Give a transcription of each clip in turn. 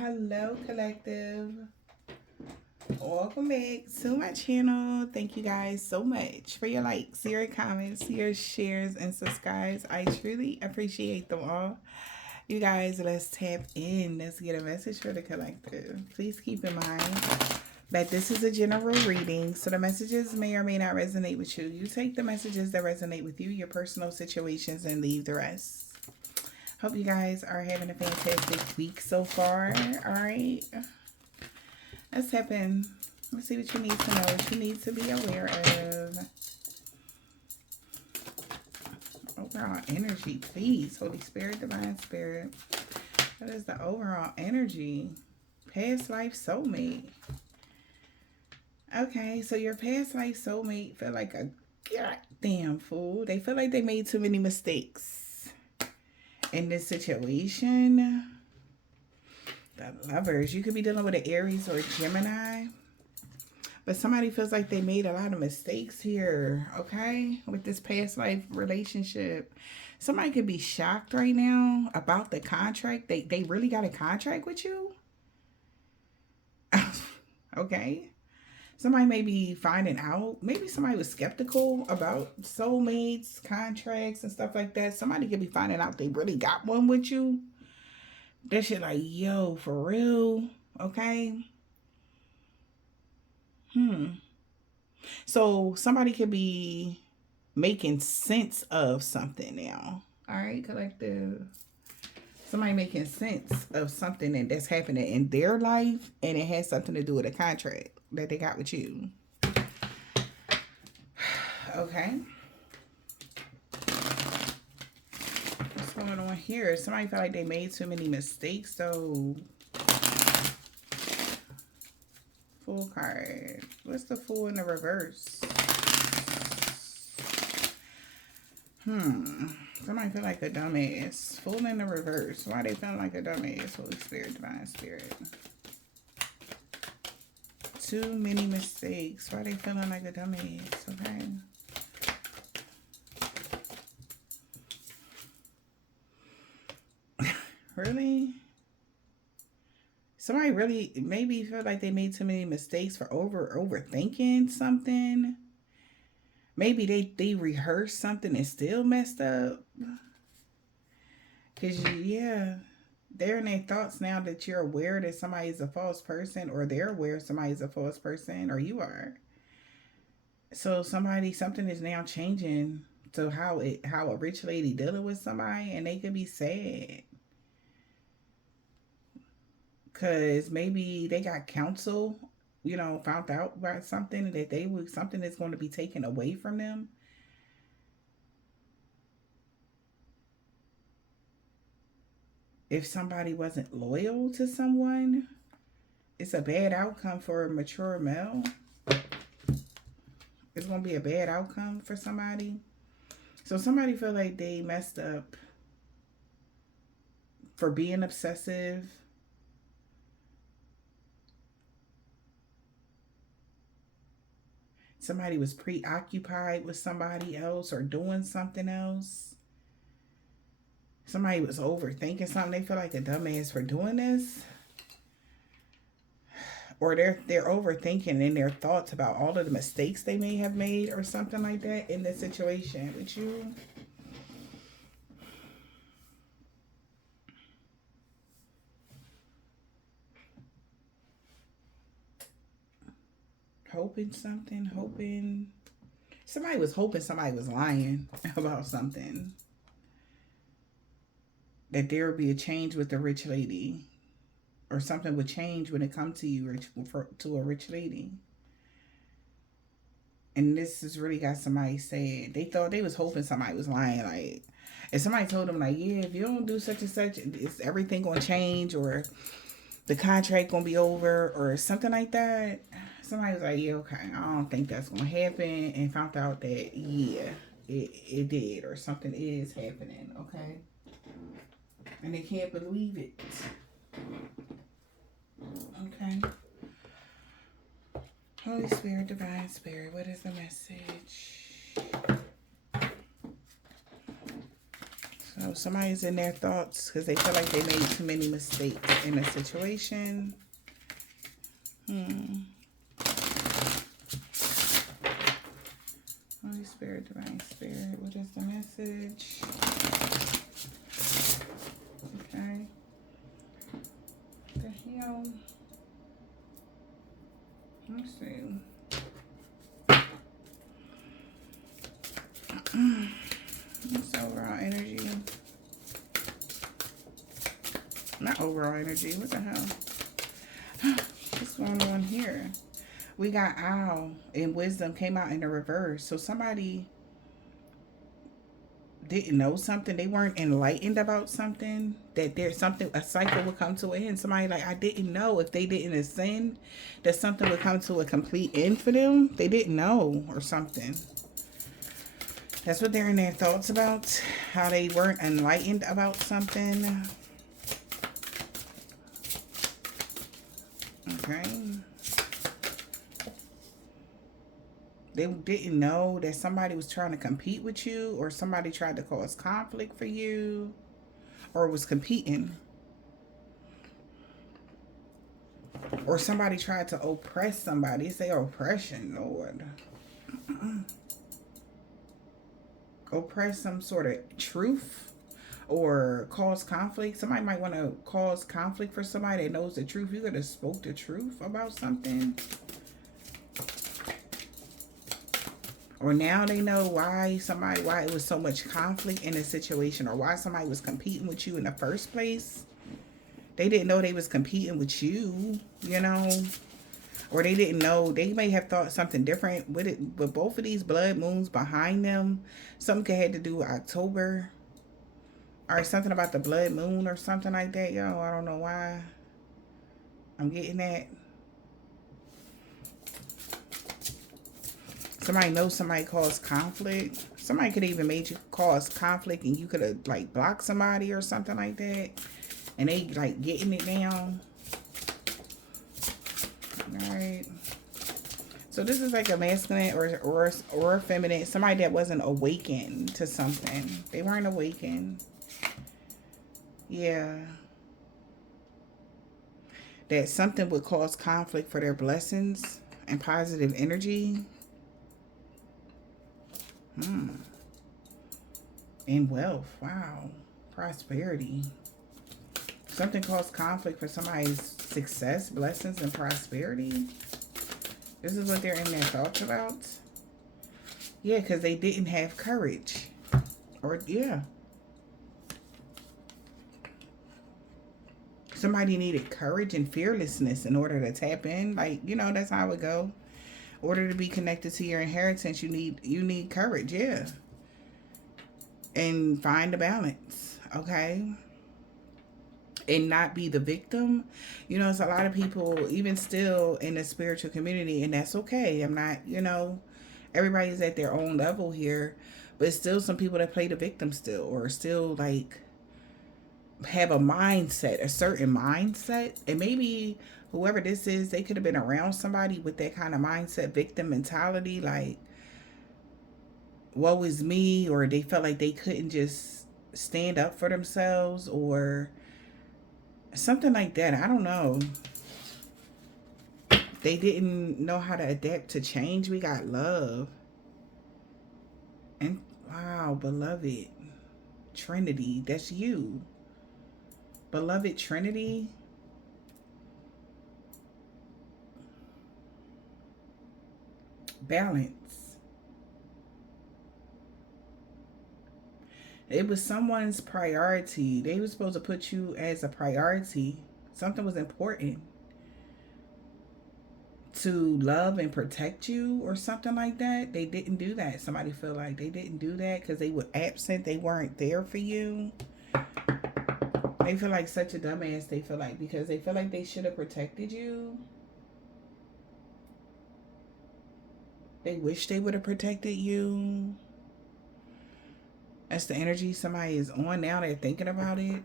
Hello, collective. Welcome back to my channel. Thank you guys so much for your likes, your comments, your shares, and subscribes. I truly appreciate them all. You guys, let's tap in. Let's get a message for the collective. Please keep in mind that this is a general reading, so the messages may or may not resonate with you. You take the messages that resonate with you, your personal situations, and leave the rest. Hope you guys are having a fantastic week so far. All right. Let's tap in. Let's see what you need to know, what you need to be aware of. Overall energy, please. Holy Spirit, Divine Spirit. What is the overall energy? Past life soulmate. Okay, so your past life soulmate feel like a goddamn fool. They feel like they made too many mistakes in this situation. The Lovers, you could be dealing with an Aries or a Gemini, but somebody feels like they made a lot of mistakes here, okay, with this past life relationship. Somebody could be shocked right now about the contract. They really got a contract with you. Okay, somebody may be finding out. Maybe somebody was skeptical about soulmates, contracts, and stuff like that. Somebody could be finding out they really got one with you. That shit like, yo, for real? Okay. So somebody could be making sense of something now. All right, collective. Somebody making sense of something that's happening in their life, and it has something to do with a contract that they got with you. Okay. What's going on here? Somebody felt like they made too many mistakes, so Fool card. What's the Fool in the reverse? Somebody feel like a dumbass. Fool in the reverse. Why they feel like a dumbass? Holy Spirit, Divine Spirit. Too many mistakes. Why they feeling like a dumbass? Okay. Really? Somebody really maybe feel like they made too many mistakes for overthinking something. Maybe they rehearsed something and still messed up. Because, yeah, they're in their thoughts now that you're aware that somebody is a false person, or they're aware somebody is a false person, or you are. So something is now changing to how a rich lady dealing with somebody, and they could be sad. Because maybe they got counsel, found out about something that something is going to be taken away from them. If somebody wasn't loyal to someone, it's a bad outcome for a mature male. It's going to be a bad outcome for somebody. So somebody feel like they messed up for being obsessive. Somebody was preoccupied with somebody else or doing something else. Somebody was overthinking something. They feel like a dumbass for doing this. Or they're overthinking in their thoughts about all of the mistakes they may have made or something like that in this situation with you. Hoping somebody was hoping somebody was lying about something. That there would be a change with the rich lady, or something would change when it comes to you, to a rich lady. And this has really got somebody saying they thought they was hoping somebody was lying. Like, if somebody told them like, yeah, if you don't do such and such, is everything gonna change, or the contract gonna be over, or something like that. Somebody was like, yeah, okay, I don't think that's gonna happen, and found out that, yeah, it did, or something is happening, okay? And they can't believe it. Okay. Holy Spirit, Divine Spirit, what is the message? So know, somebody's in their thoughts because they feel like they made too many mistakes in a situation. Holy Spirit, Divine Spirit, what is the message? Okay. What the hell? Let's see. What's overall energy? Not overall energy. What the hell? What's going on here? We got Owl and Wisdom came out in the reverse. So somebody didn't know something. They weren't enlightened about something. That there's something, a cycle would come to an end. Somebody like, I didn't know if they didn't ascend that something would come to a complete end for them. They didn't know or something. That's what they're in their thoughts about. How they weren't enlightened about something. Okay. They didn't know that somebody was trying to compete with you, or somebody tried to cause conflict for you, or was competing. Or somebody tried to oppress somebody. Say oppression, Lord. Oppress some sort of truth or cause conflict. Somebody might want to cause conflict for somebody that knows the truth. You could have spoke the truth about something. Or now they know why it was so much conflict in a situation, or why somebody was competing with you in the first place. They didn't know they was competing with you, you know. Or they didn't know, they may have thought something different with it. With both of these blood moons behind them, something could have to do with October. Or something about the blood moon or something like that, yo. I don't know why I'm getting that. Somebody knows somebody caused conflict. Somebody could have even made you cause conflict and you could have like blocked somebody or something like that. And they like getting it down. Alright. So this is like a masculine or feminine. Somebody that wasn't awakened to something. They weren't awakened. Yeah. That something would cause conflict for their blessings and positive energy. And wealth. Wow. Prosperity. Something caused conflict for somebody's success, blessings, and prosperity. This is what they're in their thoughts about. Yeah, because they didn't have courage. Or, yeah. Somebody needed courage and fearlessness in order to tap in. Like, you know, that's how it go. In order to be connected to your inheritance, you need courage, yeah. And find a balance, okay? And not be the victim. You know, it's a lot of people, even still in the spiritual community, and that's okay. I'm not, you know, everybody's at their own level here, but still some people that play the victim still, or still like have a mindset, a certain mindset. And maybe whoever this is, they could have been around somebody with that kind of mindset, victim mentality, like, woe is me, or they felt like they couldn't just stand up for themselves, or something like that. I don't know. They didn't know how to adapt to change. We got love. And wow, beloved Trinity, that's you. Beloved Trinity. Balance. It was someone's priority. They were supposed to put you as a priority. Something was important to love and protect you or something like that. They didn't do that. Somebody feel like they didn't do that because they were absent. They weren't there for you. They feel like such a dumbass. They feel like, because they feel like they should have protected you. They wish they would have protected you. That's the energy somebody is on now. They're thinking about it.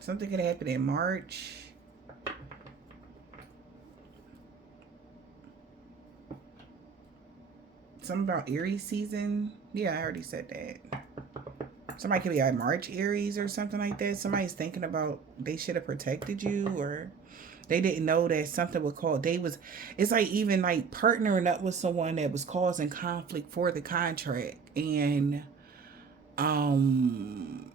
Something could happen in March. Something about Aries season. Yeah, I already said that. Somebody could be like March Aries or something like that. Somebody's thinking about they should have protected you, or they didn't know that something would cause. It's like even like partnering up with someone that was causing conflict for the contract, and um,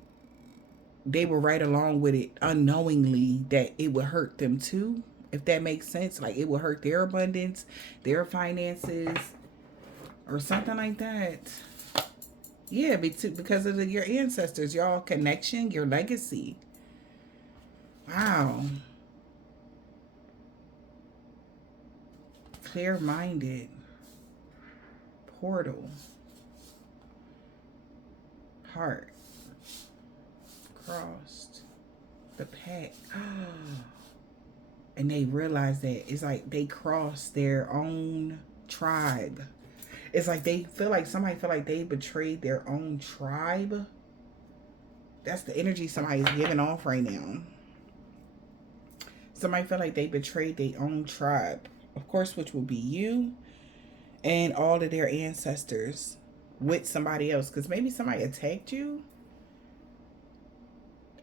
they were right along with it unknowingly that it would hurt them too. If that makes sense, like it would hurt their abundance, their finances, or something like that. Yeah, because of your ancestors, y'all connection, your legacy. Wow. Clear-minded. Portal. Heart. Crossed. The pack. And they realize that it's like they crossed their own tribe. It's like somebody feel like they betrayed their own tribe. That's the energy somebody's giving off right now. Somebody feel like they betrayed their own tribe. Of course, which will be you and all of their ancestors with somebody else. Because maybe somebody attacked you.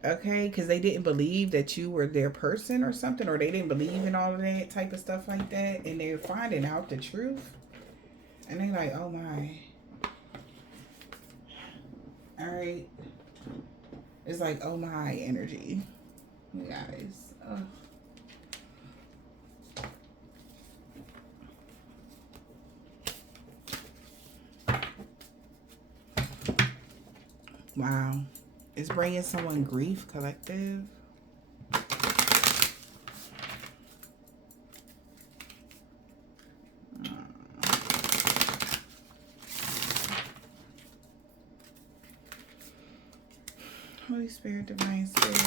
Okay, because they didn't believe that you were their person or something. Or they didn't believe in all of that type of stuff like that. And they're finding out the truth. And they're like, oh my. Alright. It's like, oh my energy. You guys. Oh. Wow. It's bringing someone grief, collective. Holy Spirit, Divine Spirit.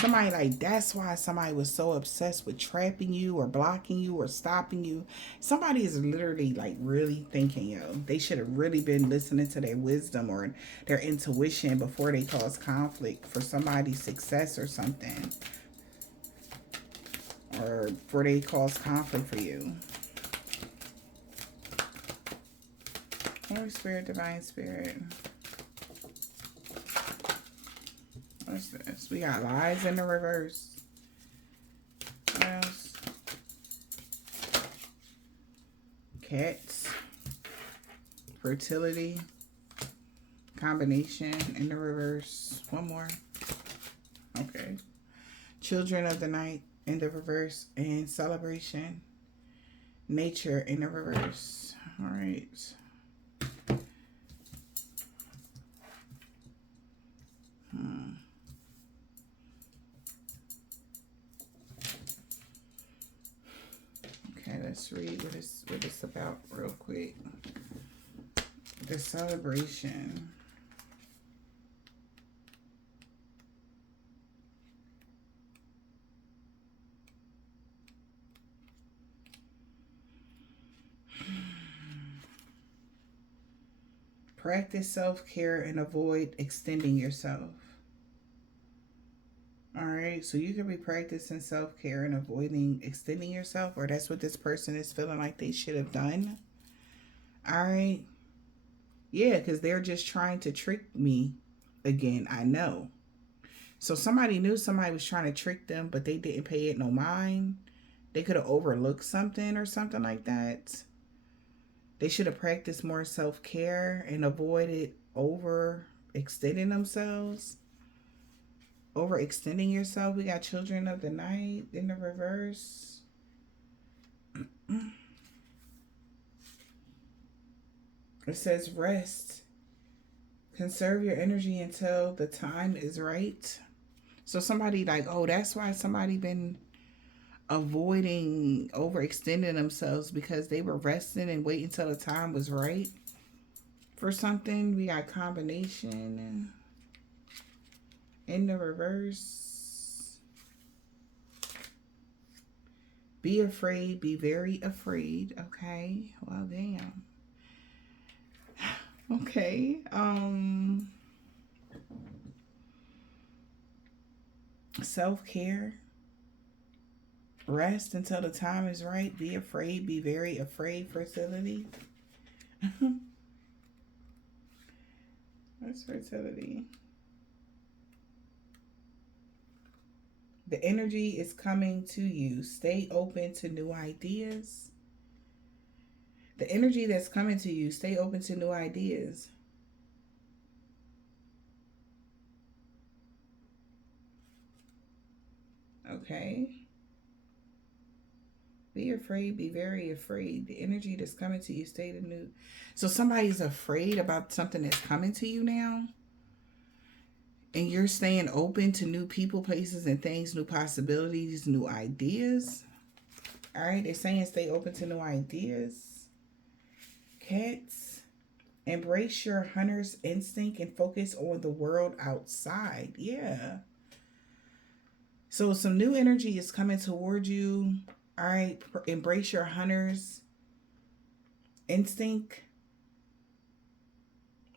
Somebody like, that's why somebody was so obsessed with trapping you or blocking you or stopping you. Somebody is literally like really thinking, yo, they should have really been listening to their wisdom or their intuition before they cause conflict for somebody's success or something. Or before they cause conflict for you. Holy Spirit, Divine Spirit. What's this? We got lies in the reverse. What else? Cats. Fertility. Combination in the reverse. One more. Okay. Children of the night in the reverse. And celebration. Nature in the reverse. All right. Okay, let's read what it's about real quick. The celebration. Practice self-care and avoid extending yourself. All right, so you could be practicing self-care and avoiding extending yourself, or that's what this person is feeling like they should have done. All right. Yeah, because they're just trying to trick me again. I know. So somebody knew somebody was trying to trick them, but they didn't pay it no mind. They could have overlooked something or something like that. They should have practiced more self-care and avoided overextending themselves. Overextending yourself. We got children of the night in the reverse. It says rest. Conserve your energy until the time is right. So somebody like, oh, that's why somebody been avoiding overextending themselves, because they were resting and waiting until the time was right for something. We got combination in the reverse. Be afraid. Be very afraid. Okay. Well, damn. Okay. Self-care. Rest until the time is right. Be afraid. Be very afraid. Fertility. That's fertility. The energy is coming to you. Stay open to new ideas. The energy that's coming to you, stay open to new ideas. Okay. Be afraid, be very afraid. The energy that's coming to you, stay the new. So somebody's afraid about something that's coming to you now. And you're staying open to new people, places, and things, new possibilities, new ideas. All right, they're saying stay open to new ideas. Cats, embrace your hunter's instinct and focus on the world outside. Yeah. So some new energy is coming toward you. All right, embrace your hunter's instinct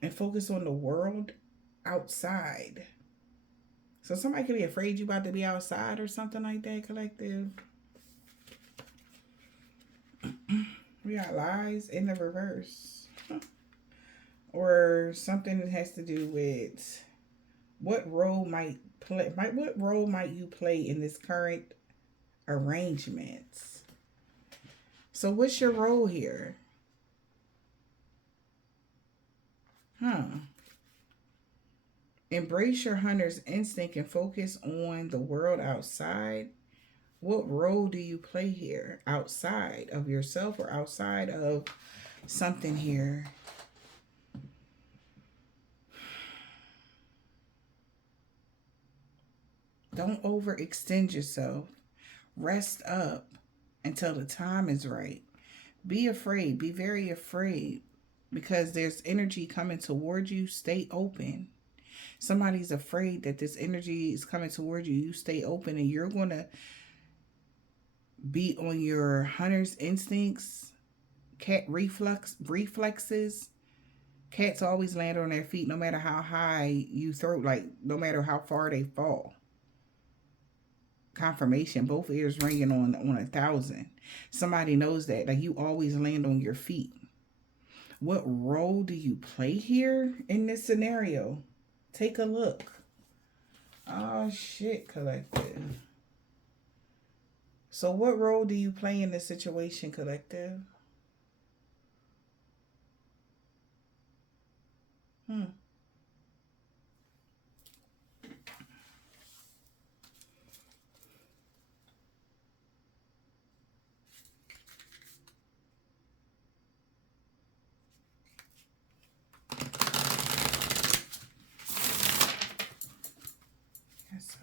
and focus on the world outside. So somebody could be afraid you about to be outside or something like that, collective. We got lies in the reverse. Or something that has to do with what role might you play in this current arrangements. So what's your role here? Embrace your hunter's instinct and focus on the world outside. What role do you play here? Outside of yourself or outside of something here? Don't overextend yourself. Rest up until the time is right. Be afraid. Be very afraid because there's energy coming toward you. Stay open. Somebody's afraid that this energy is coming toward you. You stay open and you're going to be on your hunter's instincts, cat reflexes. Cats always land on their feet no matter how high you throw, like no matter how far they fall. Confirmation, both ears ringing on 1,000. Somebody knows that, like you always land on your feet. What role do you play here in this scenario? Take a look. Oh shit, collective. So what role do you play in this situation, collective?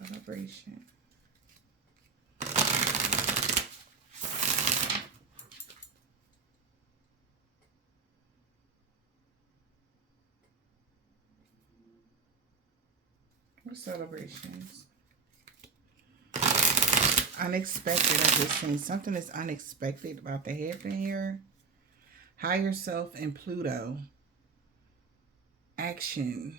Celebration. What celebrations? Unexpected. I just seen something that's unexpected about to happen here. Higher self and Pluto. Action.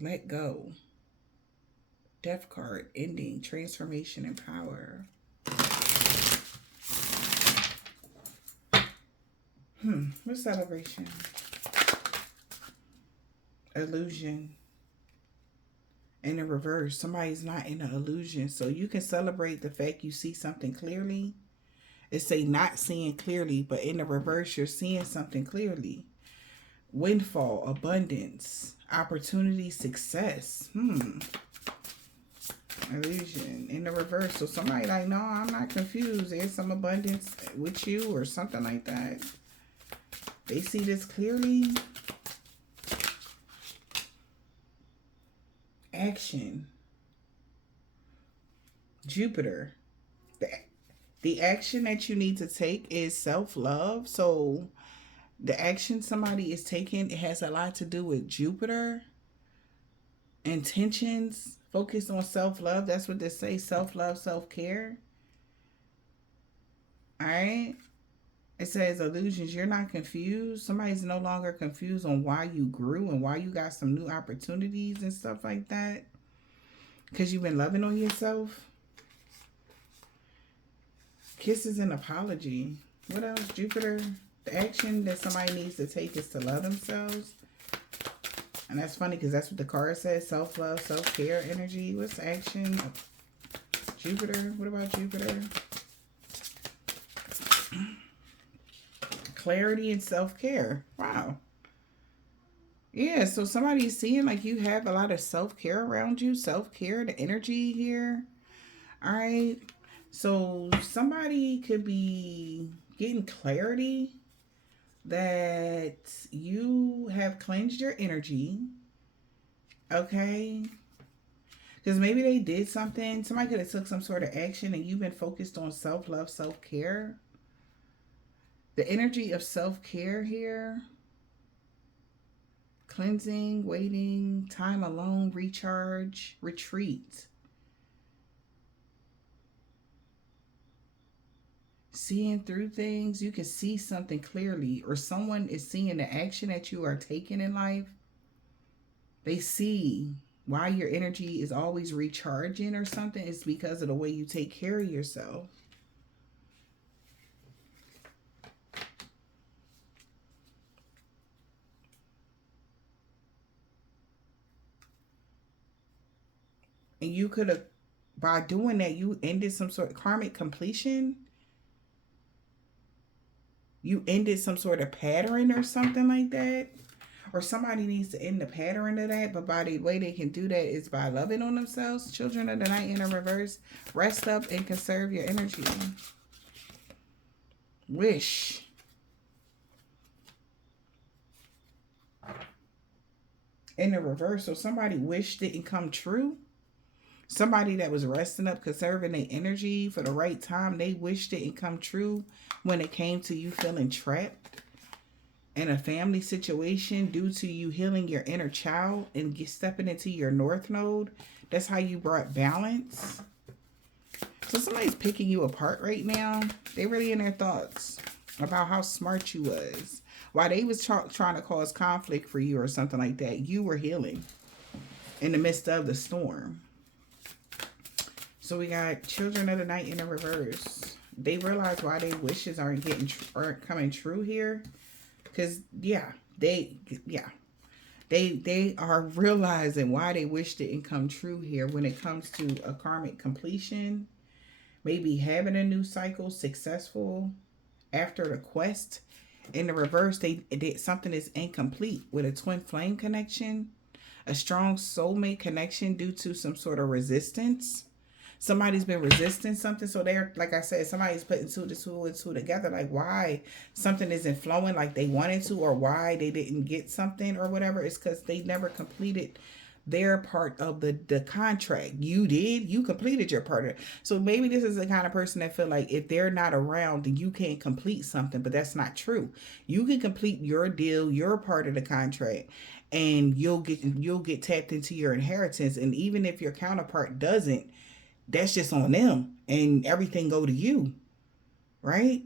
Let go. Death card, ending, transformation, and power. What celebration? Illusion. In the reverse, somebody's not in an illusion. So you can celebrate the fact you see something clearly. It's say not seeing clearly, but in the reverse, you're seeing something clearly. Windfall, abundance, opportunity, success. Illusion in the reverse. So somebody like, no, I'm not confused. There's some abundance with you or something like that. They see this clearly. Action. Jupiter. The action that you need to take is self-love. So the action somebody is taking, it has a lot to do with Jupiter. Intentions, focus on self-love. That's what they say, self-love, self-care. All right. It says illusions. You're not confused. Somebody's no longer confused on why you grew and why you got some new opportunities and stuff like that. Because you've been loving on yourself. Kisses and apology. What else? Jupiter. The action that somebody needs to take is to love themselves. And that's funny because that's what the card says. Self-love, self-care energy. What's action? Jupiter. What about Jupiter? Clarity and self-care. Wow. Yeah, so somebody's seeing like you have a lot of self-care around you. Self-care, the energy here. All right. So somebody could be getting clarity that you have cleansed your energy. Okay. Because maybe they did something. Somebody could have took some sort of action and you've been focused on self-love, self-care. The energy of self-care here. Cleansing, waiting, time alone, recharge, retreat. Seeing through things. You can see something clearly, or someone is seeing the action that you are taking in life. They see why your energy is always recharging or something. It's because of the way you take care of yourself. And you could have, by doing that, you ended some sort of karmic completion. You ended some sort of pattern or something like that. Or somebody needs to end the pattern of that. But by the way they can do that is by loving on themselves. Children of the night in a reverse. Rest up and conserve your energy. Wish. In the reverse. So somebody wish didn't come true. Somebody that was resting up, conserving their energy for the right time. They wish didn't come true when it came to you feeling trapped in a family situation due to you healing your inner child and stepping into your north node. That's how you brought balance. So somebody's picking you apart right now. They really in their thoughts about how smart you was. While they was trying to cause conflict for you or something like that, you were healing in the midst of the storm. So we got children of the night in the reverse. They realize why their wishes aren't coming true here. Because, they are realizing why they wish didn't come true here when it comes to a karmic completion. Maybe having a new cycle, successful after the quest. In the reverse, something is incomplete with a twin flame connection. A strong soulmate connection due to some sort of resistance. Somebody's been resisting something. So they're, like I said, somebody's putting two and two together. Like why something isn't flowing like they wanted to, or why they didn't get something or whatever. It's because they never completed their part of the contract. You completed your part of it. So maybe this is the kind of person that feel like if they're not around, then you can't complete something, but that's not true. You can complete your deal, your part of the contract, and you'll get tapped into your inheritance. And even if your counterpart doesn't, that's just on them and everything go to you, right?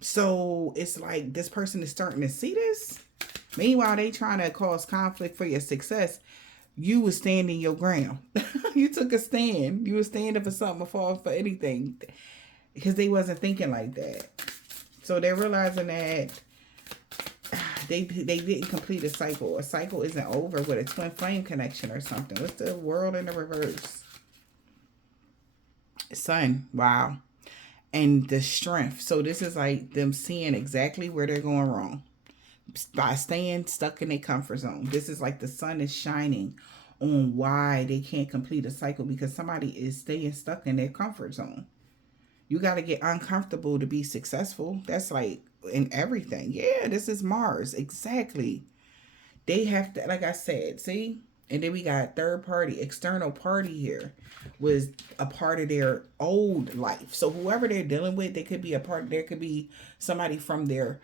So it's like this person is starting to see this. Meanwhile, they trying to cause conflict for your success. You was standing your ground. You took a stand. You were standing for something before for anything because they wasn't thinking like that. So they're realizing that they didn't complete a cycle. A cycle isn't over with a twin flame connection or something. What's the world in the reverse? Sun. Wow. And the strength. So this is like them seeing exactly where they're going wrong by staying stuck in their comfort zone. This is like the sun is shining on why they can't complete a cycle, because somebody is staying stuck in their comfort zone. You got to get uncomfortable to be successful. That's like in everything. Yeah, this is Mars. Exactly. They have to, like I said, see? And then we got third party, external party here was a part of their old life. So whoever they're dealing with, they could be there could be somebody from their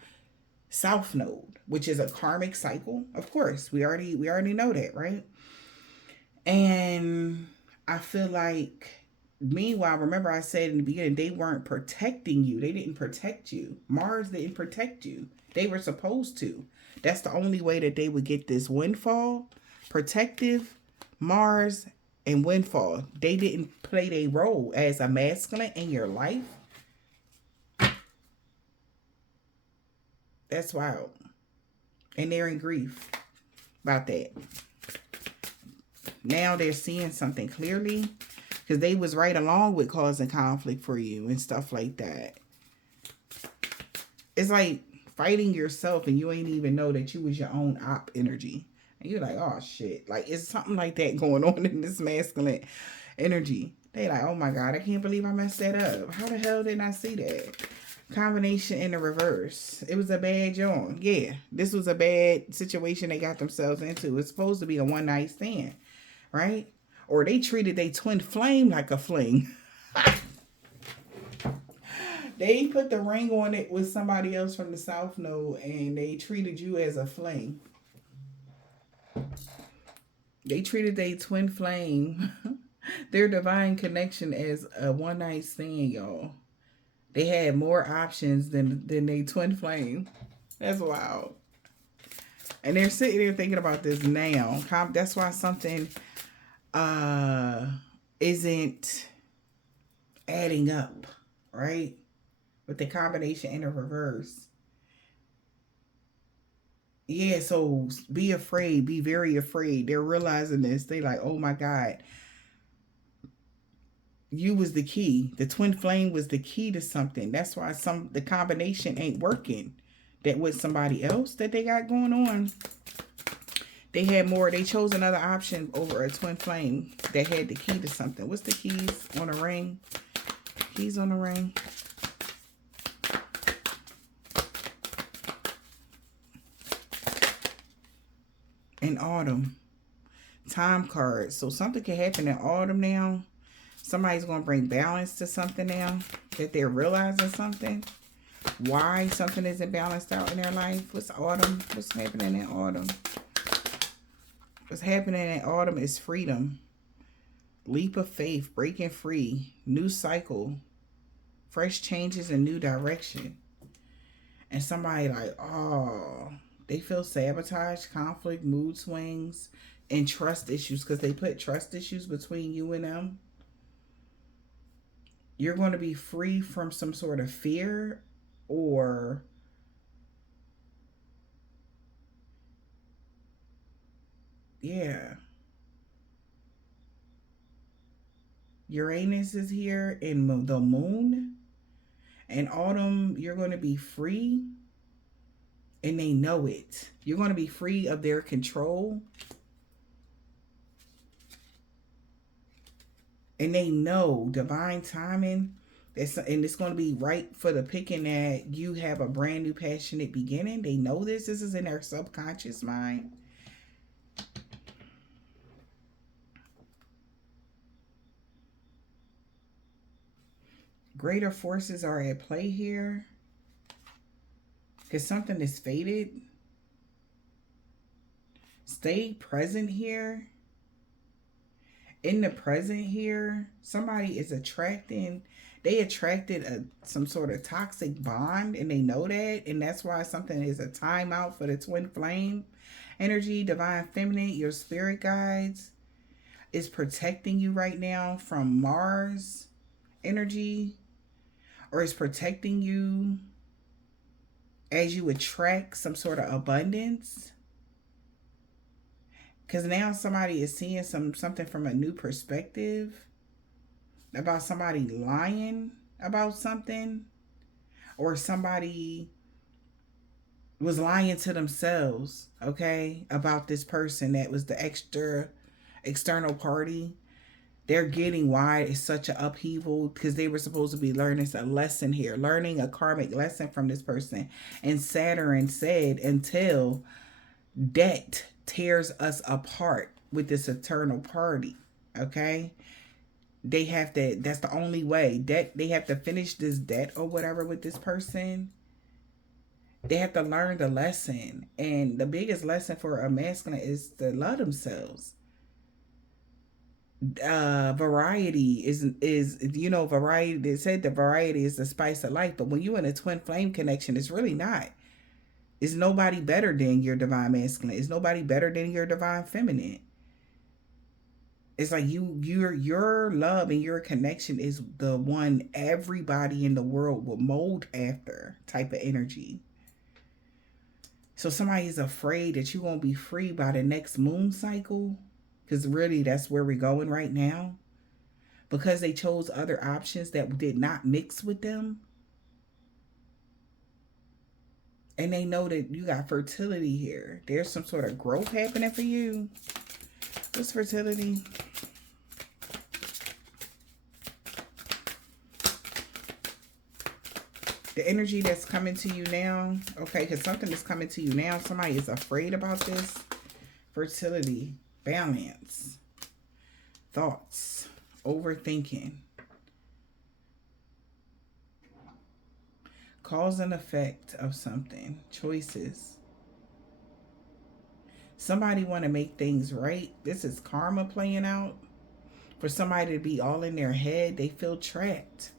south node, which is a karmic cycle. Of course, we already know that, right? And I feel like, meanwhile, remember I said in the beginning, they weren't protecting you. They didn't protect you. Mars didn't protect you. They were supposed to. That's the only way that they would get this windfall. Protective, Mars, and windfall. They didn't play their role as a masculine in your life. That's wild. And they're in grief about that. Now they're seeing something clearly because they was right along with causing conflict for you and stuff like that. It's like fighting yourself and you ain't even know that you was your own op energy. And you're like, oh shit. Like it's something like that going on in this masculine energy. They like, oh my God, I can't believe I messed that up. How the hell did I see that? Combination in the reverse. It was a bad joint. Yeah, this was a bad situation they got themselves into. It's supposed to be a one night stand, right? Or they treated their twin flame like a fling. They put the ring on it with somebody else from the South Node and they treated you as a fling. They treated their twin flame, their divine connection, as a one night stand, y'all. They had more options than they twin flame. That's wild. And they're sitting there thinking about this now. That's why something isn't adding up, right? With the combination in the reverse. Yeah, so be afraid. Be very afraid. They're realizing this. They like, oh my God. You was the key. The twin flame was the key to something. That's why the combination ain't working. That with somebody else that they got going on. They had more. They chose another option over a twin flame that had the key to something. What's the keys on a ring? Keys on the ring. In autumn. Time card. So something can happen in autumn now. Somebody's going to bring balance to something now. That they're realizing something. Why something isn't balanced out in their life. What's autumn? What's happening in autumn? What's happening in autumn is freedom. Leap of faith. Breaking free. New cycle. Fresh changes and new direction. And somebody like, oh, they feel sabotage, conflict, mood swings, and trust issues because they put trust issues between you and them. You're going to be free from some sort of fear or yeah. Uranus is here in the moon. In autumn, you're going to be free. And they know it. You're going to be free of their control. And they know divine timing. And it's going to be right for the picking that you have a brand new passionate beginning. They know this. This is in their subconscious mind. Greater forces are at play here. Because something is fated. Stay present here. In the present here, somebody is attracting. They attracted some sort of toxic bond and they know that. And that's why something is a timeout for the twin flame energy. Divine feminine, your spirit guides is protecting you right now from Mars energy. Or is protecting you as you attract some sort of abundance. Because now somebody is seeing something from a new perspective about somebody lying about something, or somebody was lying to themselves, okay, about this person that was the external party. They're getting why it's such an upheaval because they were supposed to be learning a lesson here, learning a karmic lesson from this person. And Saturn said, until debt tears us apart with this eternal party, okay? They have to, that's the only way. Debt, they have to finish this debt or whatever with this person. They have to learn the lesson. And the biggest lesson for a masculine is to love themselves. Variety is variety. They said the variety is the spice of life, but when you're in a twin flame connection, it's really not. It's nobody better than your divine masculine. It's nobody better than your divine feminine. It's like your love and your connection is the one everybody in the world will mold after type of energy. So somebody's afraid that you won't be free by the next moon cycle. Because really, that's where we're going right now. Because they chose other options that did not mix with them. And they know that you got fertility here. There's some sort of growth happening for you. What's fertility? The energy that's coming to you now. Okay, because something is coming to you now. Somebody is afraid about this. Fertility. Balance. Thoughts. Overthinking. Cause and effect of something. Choices. Somebody want to make things right. This is karma playing out. For somebody to be all in their head, they feel trapped.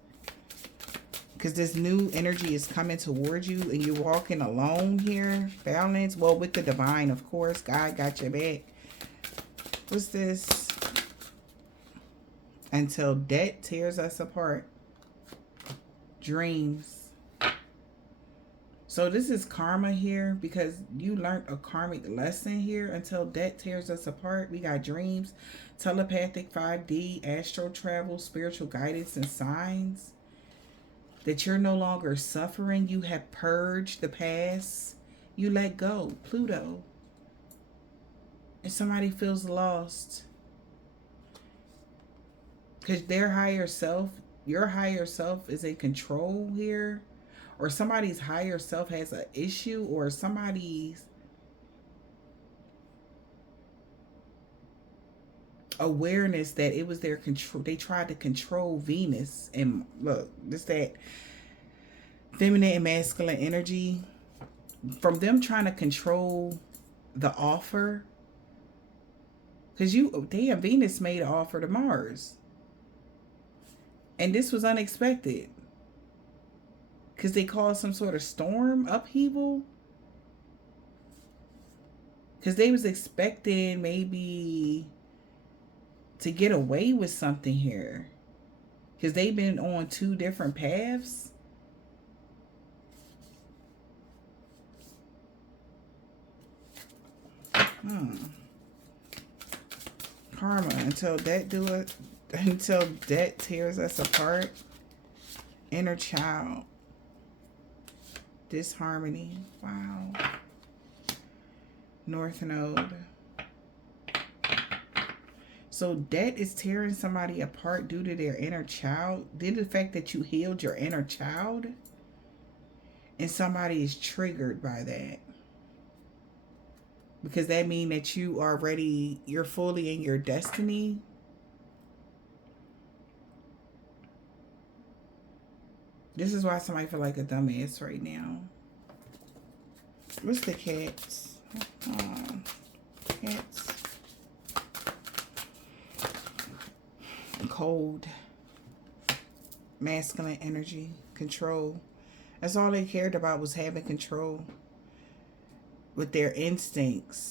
Because this new energy is coming towards you and you're walking alone here. Balance. Well, with the divine, of course. God got your back. What's this? Until debt tears us apart. Dreams. So this is karma here because you learned a karmic lesson here. Until debt tears us apart. We got dreams, telepathic 5D, astral travel, spiritual guidance, and signs. That you're no longer suffering. You have purged the past. You let go. Pluto. And somebody feels lost. Because their higher self, your higher self is in control here. Or somebody's higher self has an issue. Or somebody's awareness that it was their control. They tried to control Venus. And look, this that feminine and masculine energy. From them trying to control the offer. Because damn, Venus made an offer to Mars. And this was unexpected. Because they caused some sort of storm, upheaval. Because they was expecting maybe to get away with something here. Because they've been on two different paths. Karma. Until debt tears us apart. Inner child. Disharmony. Wow. North Node. So debt is tearing somebody apart due to their inner child. Due to the fact that you healed your inner child. And somebody is triggered by that. Because that means that you're fully in your destiny. This is why somebody feel like a dumbass right now. What's the cats? Cats. Cold. Masculine energy. Control. That's all they cared about was having control. With their instincts.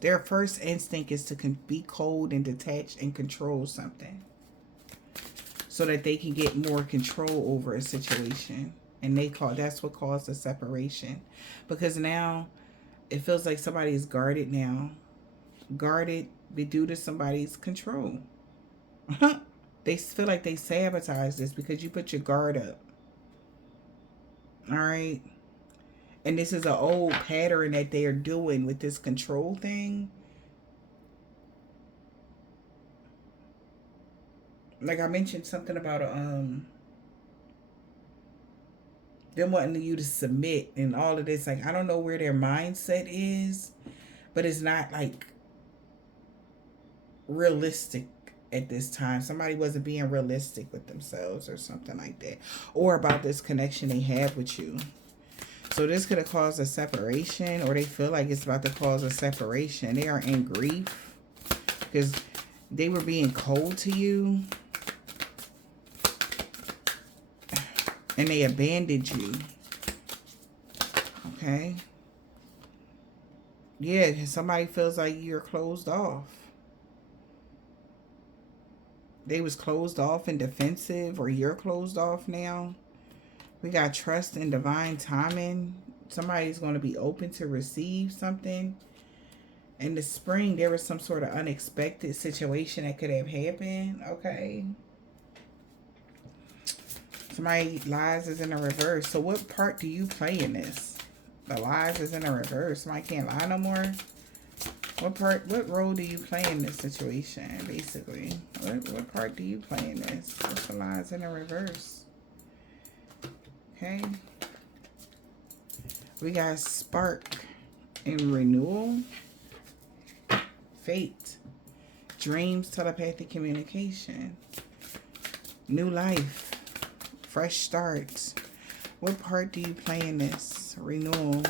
Their first instinct is to be cold and detached and control something. So that they can get more control over a situation. And that's what caused the separation. Because now it feels like somebody is guarded now. Guarded due to somebody's control. They feel like they sabotaged this because you put your guard up. Alright? And this is an old pattern that they are doing with this control thing. Like I mentioned something about them wanting you to submit and all of this. Like, I don't know where their mindset is, but it's not like realistic at this time. Somebody wasn't being realistic with themselves or something like that. Or about this connection they have with you. So this could have caused a separation, or they feel like it's about to cause a separation. They are in grief because they were being cold to you. And they abandoned you. Okay. Yeah, somebody feels like you're closed off. They was closed off and defensive, or you're closed off now. We got trust and divine timing. Somebody's going to be open to receive something. In the spring, there was some sort of unexpected situation that could have happened. Okay. Somebody lies is in a reverse. So what part do you play in this? The lies is in a reverse. Somebody can't lie no more. What role do you play in this situation, basically? What part do you play in this? What's the lies in a reverse? Okay. We got spark and renewal. Fate. Dreams, telepathic communication. New life. Fresh starts. What part do you play in this? Renewal.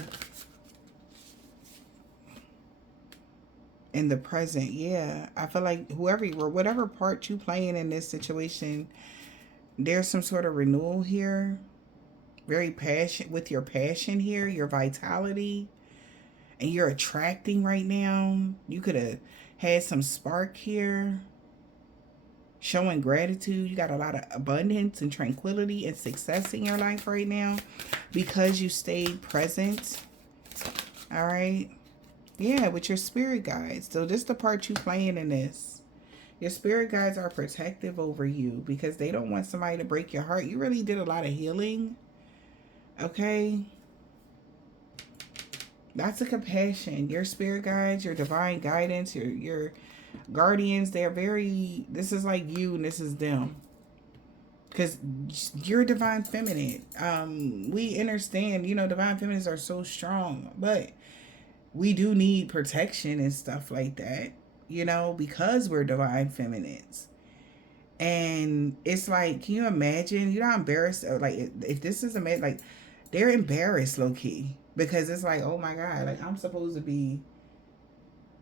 In the present, yeah. I feel like whatever part you playing in this situation, there's some sort of renewal here. Very passion with your passion here, your vitality, and you're attracting right now. You could have had some spark here. Showing gratitude. You got a lot of abundance and tranquility and success in your life right now because you stayed present. All right. Yeah, with your spirit guides. So this is the part you playing in this. Your spirit guides are protective over you because they don't want somebody to break your heart. You really did a lot of healing. Okay. That's a compassion. Your spirit guides, your divine guidance, your guardians, they're very, this is like you and this is them. Because you're divine feminine. We understand, divine feminines are so strong, but we do need protection and stuff like that, because we're divine feminines. And it's like, can you imagine? You're not embarrassed. Like, if this is like, they're embarrassed low key because it's like, oh my God, like I'm supposed to be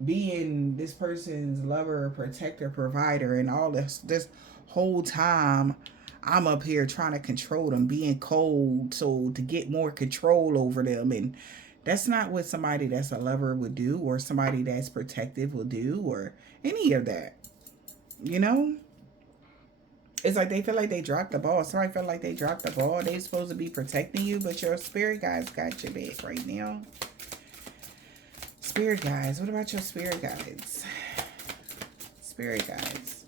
being this person's lover, protector, provider, and all this whole time I'm up here trying to control them, being cold, so to get more control over them. And that's not what somebody that's a lover would do, or somebody that's protective will do, or any of that. It's like they feel like they dropped the ball. Somebody felt like they dropped the ball. They're supposed to be protecting you, but your spirit guides got your back right now. Spirit guides. What about your spirit guides? Spirit guides.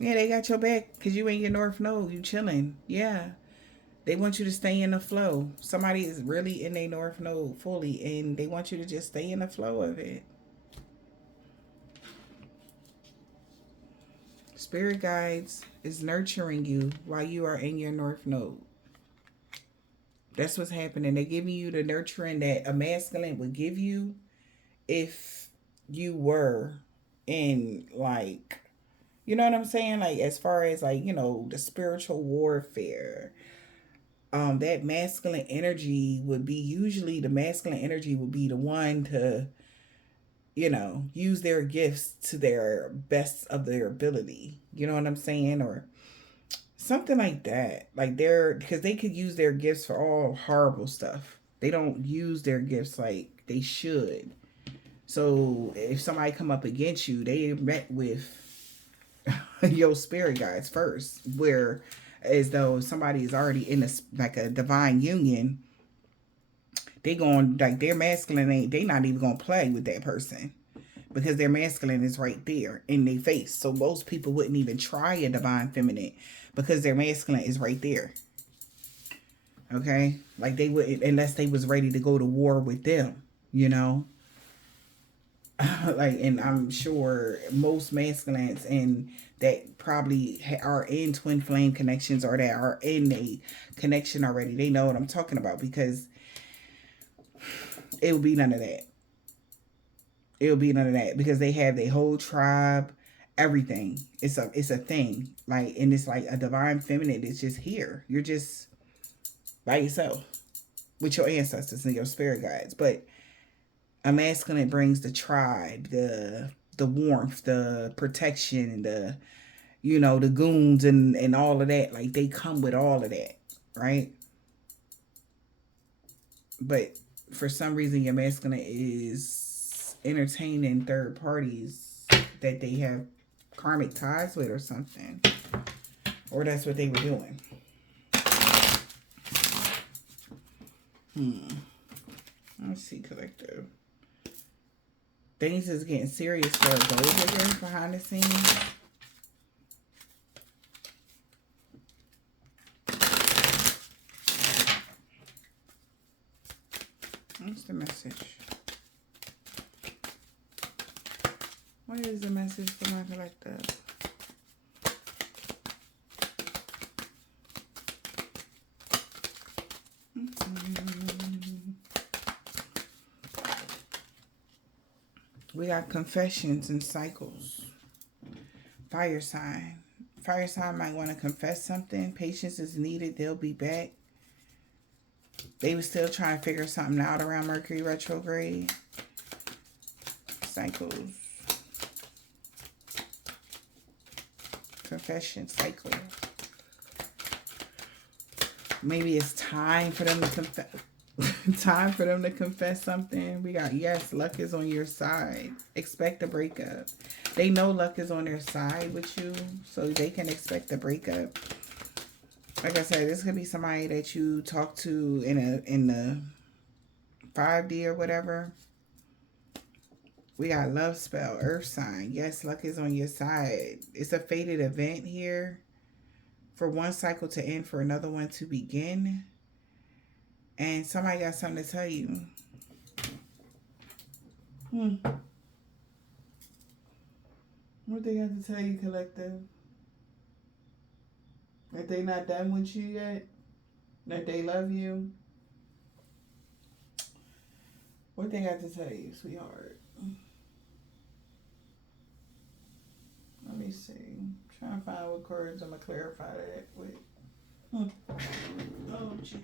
Yeah, they got your back because you ain't your North Node. You chilling. Yeah. They want you to stay in the flow. Somebody is really in their North Node fully, and they want you to just stay in the flow of it. Spirit guides is nurturing you while you are in your North Node. That's what's happening. They're giving you the nurturing that a masculine would give you if you were in, like, you know what I'm saying? Like, as far as, like, the spiritual warfare. That masculine energy would be, usually the masculine energy would be the one to, use their gifts to their best of their ability. You know what I'm saying? Or something like that. Like because they could use their gifts for all horrible stuff. They don't use their gifts like they should. So if somebody come up against you, they met with your spirit guides first, where as though somebody is already in a divine union, they going, like, their masculine they not even gonna play with that person because their masculine is right there in their face. So most people wouldn't even try a divine feminine because their masculine is right there. Okay, like they wouldn't unless they was ready to go to war with them. Like, and I'm sure most masculines and that probably are in twin flame connections or that are in a connection already, they know what I'm talking about, because it would be none of that. It would be none of that because they have their whole tribe, everything. It's a thing. Like, and it's like a divine feminine is just here. You're just by yourself with your ancestors and your spirit guides. But a masculine brings the tribe, the warmth, the protection, the the goons and all of that. Like, they come with all of that, right? But for some reason, your masculine is entertaining third parties that they have karmic ties with or something. Or that's what they were doing. Let's see, collective. Things is getting serious for a gold digger behind the scenes. What's the message? What is the message for my collective? We got confessions and cycles. Fire sign. Fire sign might want to confess something. Patience is needed. They'll be back. They were still trying to figure something out around Mercury retrograde. Cycles. Confession cycle. Maybe it's time for them to confess. Time for them to confess something. We got, yes, luck is on your side. Expect a breakup. They know luck is on their side with you, so they can expect a breakup. Like I said, this could be somebody that you talk to in the 5D or whatever. We got love spell, earth sign. Yes, luck is on your side. It's a fated event here. For one cycle to end, for another one to begin. And somebody got something to tell you. What they got to tell you, collective? That they not done with you yet? That they love you? What they got to tell you, sweetheart? Let me see. I'm trying to find what words I'm going to clarify that with. Oh, Jesus.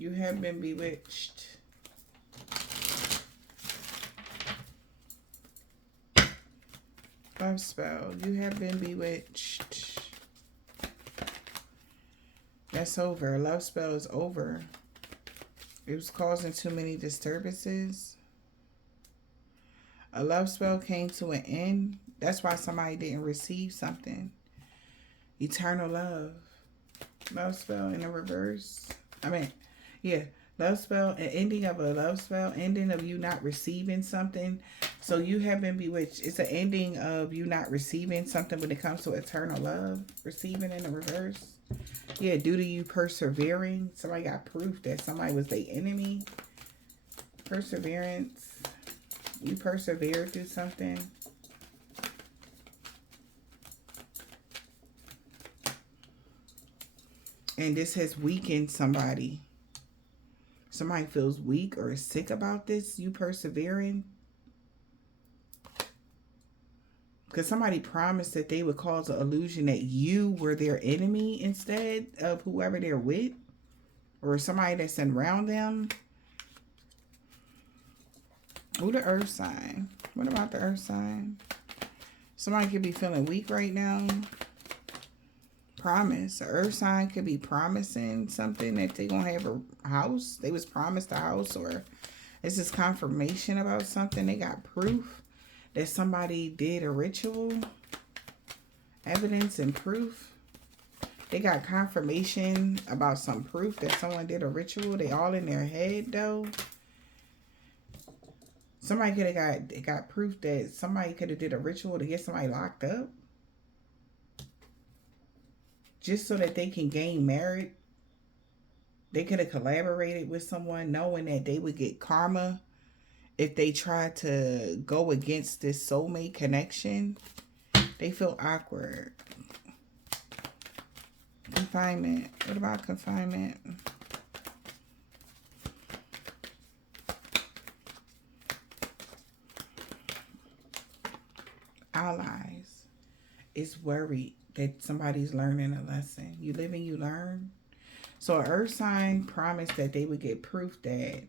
You have been bewitched. Love spell. You have been bewitched. That's over. Love spell is over. It was causing too many disturbances. A love spell came to an end. That's why somebody didn't receive something. Eternal love. Love spell in the reverse. Yeah, love spell, an ending of a love spell, ending of you not receiving something. So you have been bewitched. It's an ending of you not receiving something when it comes to eternal love. Receiving in the reverse. Yeah, due to you persevering. Somebody got proof that somebody was their enemy. Perseverance. You persevered through something. And this has weakened somebody. Somebody feels weak or sick about this, you persevering. Because somebody promised that they would cause an illusion that you were their enemy instead of whoever they're with. Or somebody that's around them. Ooh, the earth sign. What about the earth sign? Somebody could be feeling weak right now. Promise. The earth sign could be promising something that they're going to have a house. They was promised a house, or it's just confirmation about something. They got proof that somebody did a ritual. Evidence and proof. They got confirmation about some proof that someone did a ritual. They all in their head though. Somebody could have got proof that somebody could have did a ritual to get somebody locked up. Just so that they can gain merit. They could have collaborated with someone knowing that they would get karma if they tried to go against this soulmate connection. They feel awkward. Confinement. What about confinement? Allies is worried that somebody's learning a lesson. You live and you learn. So an earth sign promised that they would get proof that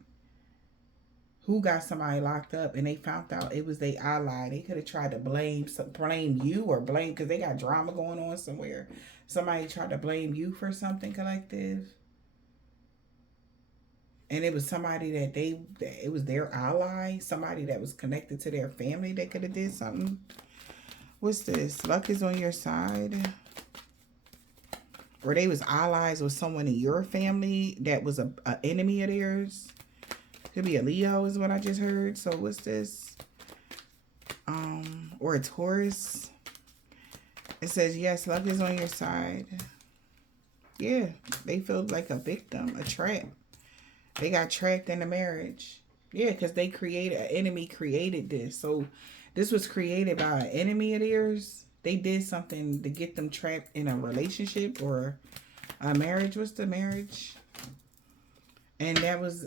who got somebody locked up, and they found out it was their ally. They could have tried to blame you or blame because they got drama going on somewhere. Somebody tried to blame you for something, collective, and it was somebody that it was their ally, somebody that was connected to their family that could have did something. What's this? Luck is on your side. Or they was allies with someone in your family that was a enemy of theirs. Could be a Leo is what I just heard. So what's this? Or a Taurus. It says, yes, luck is on your side. Yeah, they feel like a victim, a trap. They got trapped in a marriage. Yeah, because they created, an enemy created this. So this was created by an enemy of theirs. They did something to get them trapped in a relationship or a marriage. What's the marriage? And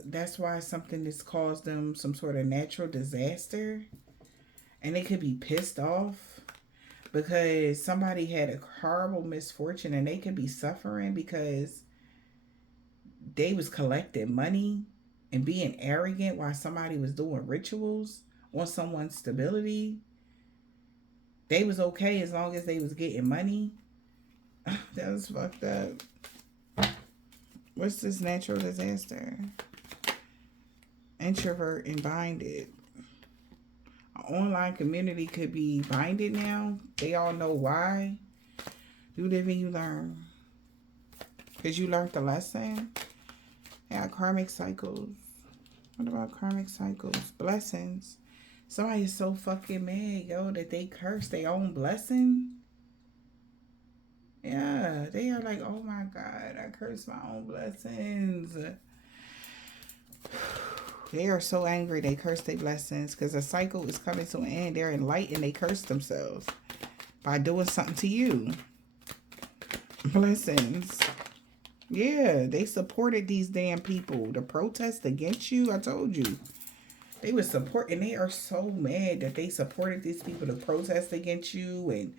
that's why something that's caused them some sort of natural disaster. And they could be pissed off because somebody had a horrible misfortune, and they could be suffering because they was collecting money and being arrogant while somebody was doing rituals on someone's stability. They was okay as long as they was getting money. That was fucked up. What's this natural disaster? Introvert and binded. An online community could be binded now. They all know why. You live and you learn. Because you learned the lesson. Yeah, karmic cycles. What about karmic cycles? Blessings. Somebody is so fucking mad, yo, that they curse their own blessing. Yeah, they are like, oh my God, I cursed my own blessings. They are so angry they curse their blessings because the cycle is coming to an end. They're enlightened. They curse themselves by doing something to you. Blessings. Yeah, they supported these damn people to protest against you. I told you. They were supporting. They are so mad that they supported these people to protest against you and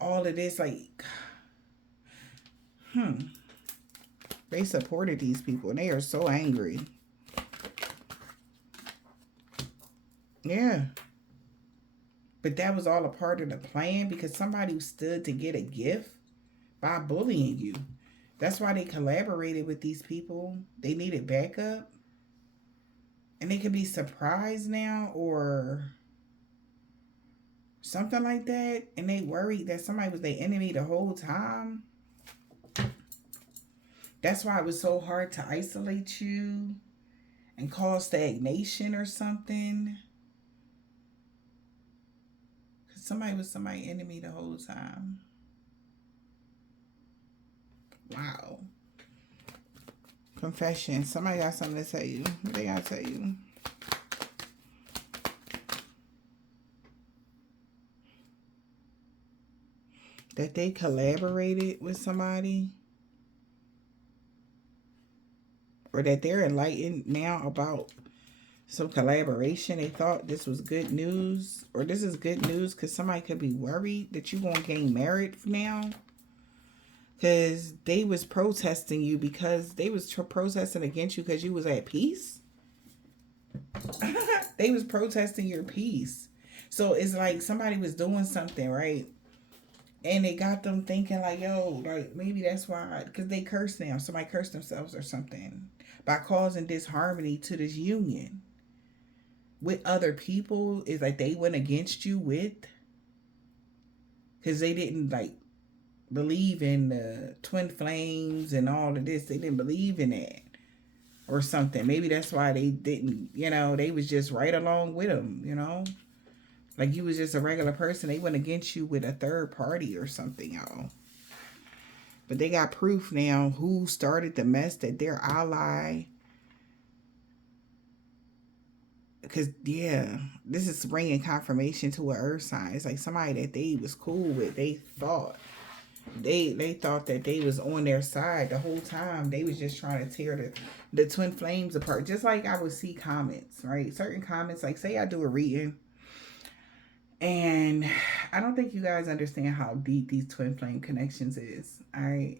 all of this. Like, they supported these people and they are so angry. Yeah. But that was all a part of the plan because somebody stood to get a gift by bullying you. That's why they collaborated with these people. They needed backup. And they could be surprised now or something like that. And they worried that somebody was their enemy the whole time. That's why it was so hard to isolate you and cause stagnation or something. Because somebody was somebody's enemy the whole time. Wow. Confession. Somebody got something to tell you. What they got to tell you? That they collaborated with somebody. Or that they're enlightened now about some collaboration. They thought this was good news. Or this is good news because somebody could be worried that you're going to gain merit now. Because they was protesting you because they was protesting against you because you was at peace. They was protesting your peace. So it's like somebody was doing something, right? And they got them thinking like, yo, like maybe that's why. Because they cursed them. Somebody cursed themselves or something. By causing disharmony to this union. With other people. It's like they went against you with. Because they didn't like. Believe in the twin flames and all of this. They didn't believe in that or something. Maybe that's why they didn't, they was just right along with them, like you was just a regular person. They went against you with a third party or something, y'all. But they got proof now who started the mess, that their ally. Because, yeah, this is bringing confirmation to an earth sign. It's like somebody that they was cool with. They thought that they was on their side the whole time. They was just trying to tear the twin flames apart. Just like I would see comments, right? Certain comments, like say I do a reading. And I don't think you guys understand how deep these twin flame connections is. All right.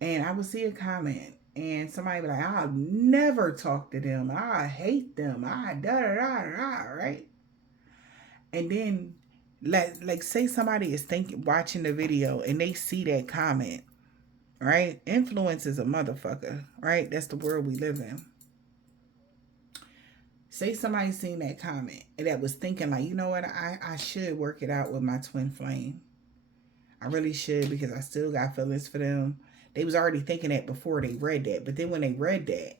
And I would see a comment and somebody be like, I'll never talk to them. I hate them. I da da da da, right? And then like say somebody is thinking watching the video and they see that comment, right? Influence is a motherfucker, right? That's the world we live in. Say somebody seen that comment and that was thinking like, you know what, I should work it out with my twin flame. I really should because I still got feelings for them. They was already thinking that before they read that. But then when they read that,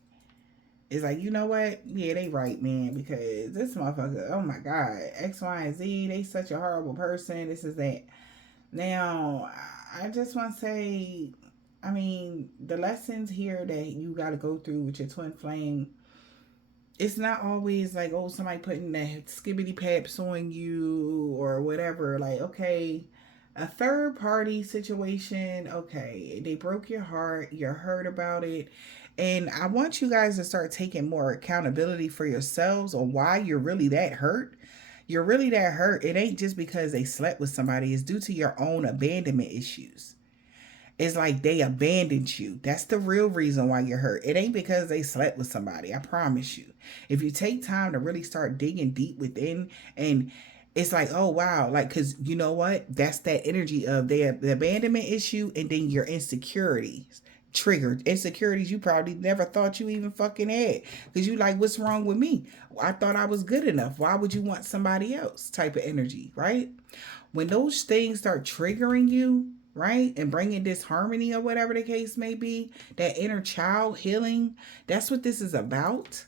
it's like, you know what? Yeah, they right, man, because this motherfucker, oh my God, X, Y, and Z, they such a horrible person. This is that. Now, I just want to say, I mean, the lessons here that you got to go through with your twin flame, it's not always like, oh, somebody putting that skibbity paps on you or whatever. Like, okay, a third party situation, okay, they broke your heart, you're hurt about it. And I want you guys to start taking more accountability for yourselves on why you're really that hurt. You're really that hurt. It ain't just because they slept with somebody, it's due to your own abandonment issues. It's like they abandoned you. That's the real reason why you're hurt. It ain't because they slept with somebody. I promise you. If you take time to really start digging deep within, and it's like, oh wow, like, because you know what? That's that energy of the abandonment issue, and then your insecurities triggered insecurities you probably never thought you even fucking had, because you like, what's wrong with me? I thought I was good enough. Why would you want somebody else? Type of energy, right? When those things start triggering you, right, and bringing disharmony or whatever the case may be, that inner child healing, that's what this is about.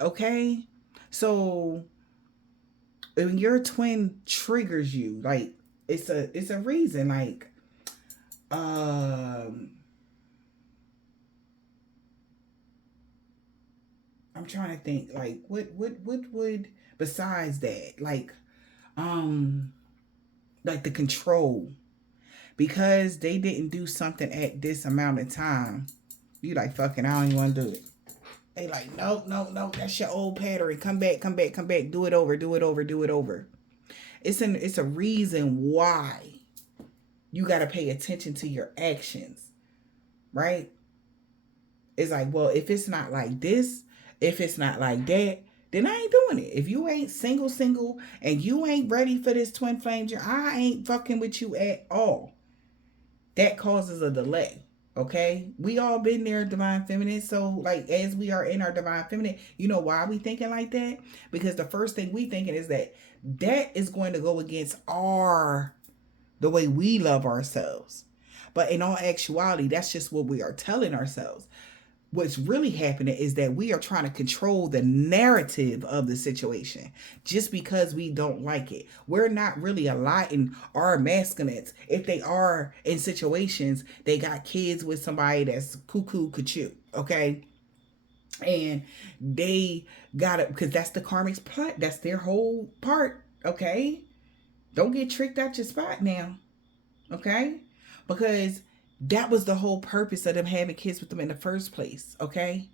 Okay, so when your twin triggers you, like, it's a reason. Like, I'm trying to think, like, what would, besides that, like the control, because they didn't do something at this amount of time, you like, fucking, I don't even want to do it. They like, no, no, no, that's your old pattern. Come back, come back, come back. Do it over, do it over, do it over. It's a reason why you got to pay attention to your actions, right? It's like, well, if it's not like this, if it's not like that, then I ain't doing it. If you ain't single, and you ain't ready for this twin flame, I ain't fucking with you at all. That causes a delay. Okay, we all been there, divine feminine. So like, as we are in our divine feminine, you know why we thinking like that? Because the first thing we thinking is that is going to go against the way we love ourselves. But in all actuality, that's just what we are telling ourselves. What's really happening is that we are trying to control the narrative of the situation just because we don't like it. We're not really allotting our masculines. If they are in situations, they got kids with somebody that's cuckoo cuckoo, okay? And they got it because that's the karmic's plot. That's their whole part, okay? Don't get tricked out your spot now, okay? Because that was the whole purpose of them having kids with them in the first place, okay?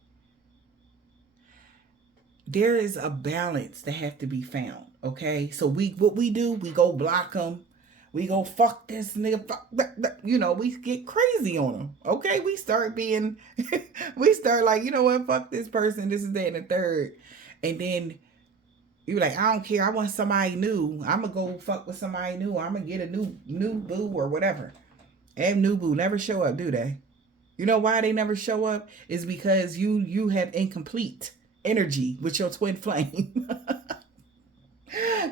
There is a balance that have to be found, okay? So what we do, we go block them. We go, fuck this nigga, fuck that. You know, we get crazy on them, okay? We start being, we start like, you know what, fuck this person, this is that and the third. And then you're like, I don't care, I want somebody new. I'm going to go fuck with somebody new. I'm going to get a new boo or whatever. And new boo never show up, do they? You know why they never show up? Is because you have incomplete energy with your twin flame.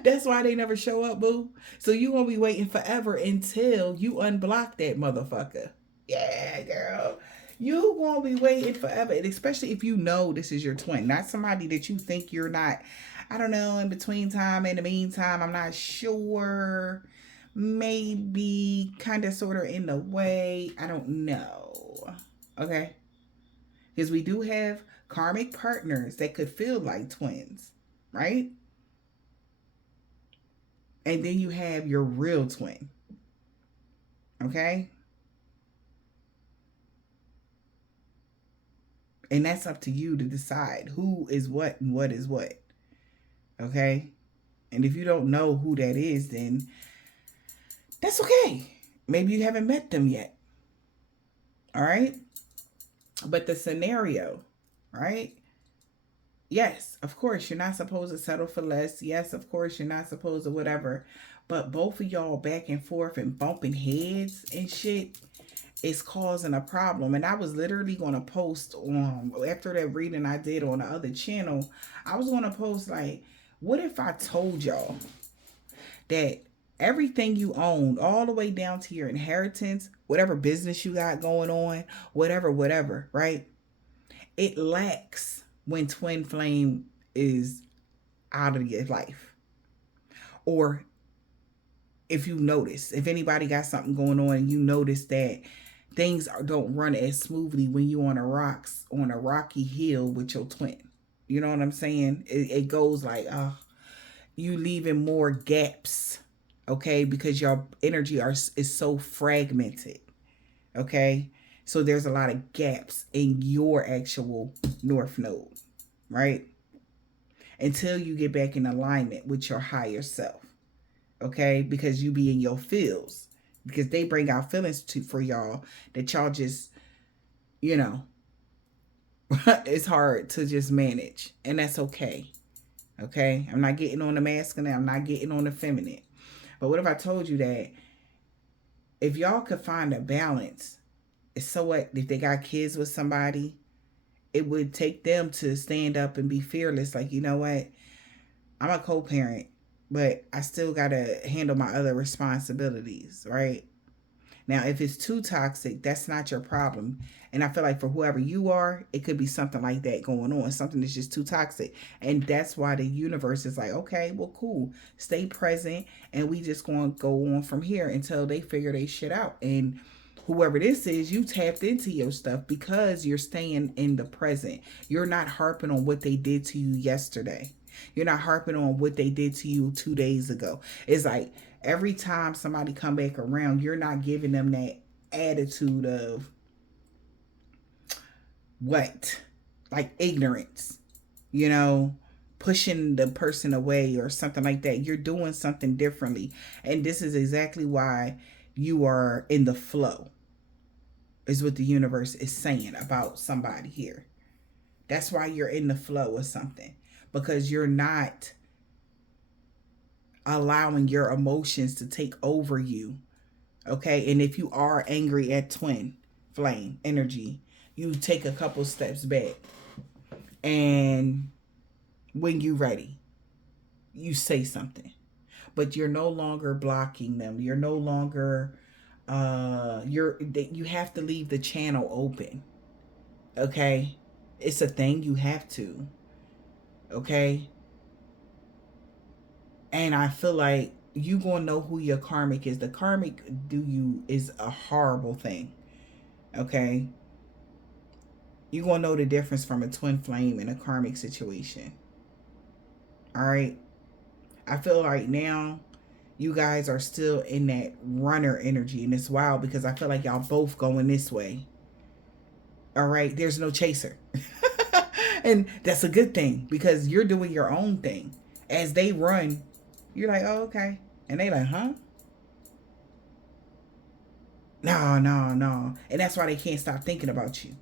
That's why they never show up, boo. So you gonna be waiting forever until you unblock that motherfucker. Yeah, girl. You gonna be waiting forever. And especially if you know this is your twin, not somebody that you think you're not, I don't know, in between time, in the meantime, I'm not sure. Maybe kind of sort of in the way. I don't know. Okay. Because we do have karmic partners that could feel like twins, right? And then you have your real twin. Okay? And that's up to you to decide who is what and what is what. Okay? And if you don't know who that is, then that's okay. Maybe you haven't met them yet. All right? But the scenario, right? Yes, of course, you're not supposed to settle for less. Yes, of course, you're not supposed to whatever. But both of y'all back and forth and bumping heads and shit is causing a problem. And I was literally going to post on, after that reading I did on the other channel, I was going to post like, what if I told y'all that everything you own, all the way down to your inheritance, whatever business you got going on, whatever, right? It lacks when twin flame is out of your life. Or if you notice, if anybody got something going on and you notice that things don't run as smoothly when you on a rocky hill with your twin. You know what I'm saying? It goes like, you leaving more gaps, okay? Because your energy is so fragmented, okay? So there's a lot of gaps in your actual North Node, right? Until you get back in alignment with your higher self, okay? Because you be in your feels, because they bring out feelings for y'all that y'all just, you know, it's hard to just manage, and that's okay. Okay, I'm not getting on the masculine, I'm not getting on the feminine. But what if I told you that if y'all could find a balance, so what if they got kids with somebody, it would take them to stand up and be fearless, like, you know what, I'm a co-parent, but I still gotta handle my other responsibilities, right? Now, if it's too toxic, that's not your problem. And I feel like for whoever you are, it could be something like that going on. Something that's just too toxic. And that's why the universe is like, okay, well, cool. Stay present. And we just going to go on from here until they figure their shit out. And whoever this is, you tapped into your stuff because you're staying in the present. You're not harping on what they did to you yesterday. You're not harping on what they did to you 2 days ago. It's like, every time somebody come back around, you're not giving them that attitude of what? Like ignorance, you know, pushing the person away or something like that. You're doing something differently. And this is exactly why you are in the flow, is what the universe is saying about somebody here. That's why you're in the flow of something, because you're not allowing your emotions to take over you. Okay. And if you are angry at twin flame energy, you take a couple steps back, and when you're ready, you say something, but you're no longer blocking them. You're no longer, you have to leave the channel open. Okay. It's a thing. You have to. Okay. And I feel like you gonna know who your karmic is. The karmic is a horrible thing. Okay. You gonna know the difference from a twin flame and a karmic situation. All right. I feel like now you guys are still in that runner energy, and it's wild because I feel like y'all both going this way. All right. There's no chaser. And that's a good thing because you're doing your own thing. As they run, you're like, oh, okay. And they like, huh? No. And that's why they can't stop thinking about you.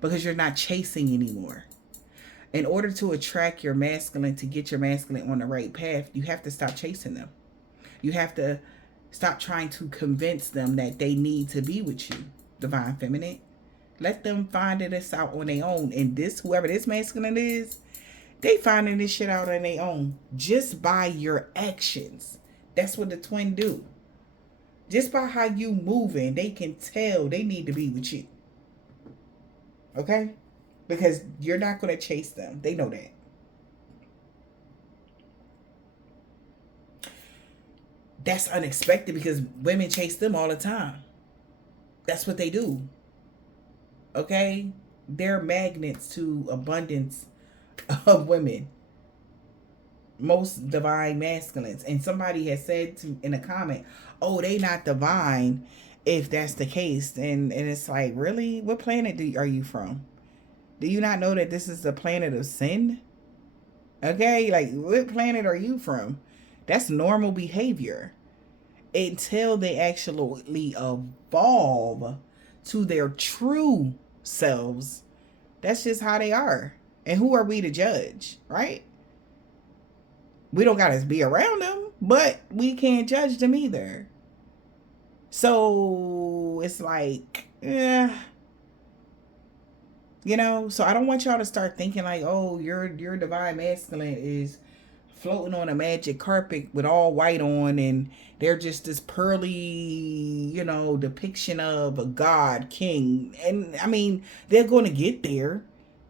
Because you're not chasing anymore. In order to attract your masculine, to get your masculine on the right path, you have to stop chasing them. You have to stop trying to convince them that they need to be with you, divine feminine. Let them find this out on their own. And this, whoever this masculine is, they finding this shit out on their own just by your actions. That's what the twin do. Just by how you moving, they can tell they need to be with you. Okay? Because you're not going to chase them. They know that. That's unexpected because women chase them all the time. That's what they do. Okay? They're magnets to abundance of women. Most divine masculines. And somebody has said in a comment, oh, they not divine if that's the case. And it's like, really? What planet are you from? Do you not know that this is the planet of sin? Okay, like, what planet are you from? That's normal behavior until they actually evolve to their true selves. That's just how they are. And who are we to judge, right? We don't gotta be around them, but we can't judge them either. So it's like, you know, so I don't want y'all to start thinking like, oh, your divine masculine is floating on a magic carpet with all white on, and they're just this pearly, you know, depiction of a god, king. And I mean, they're going to get there,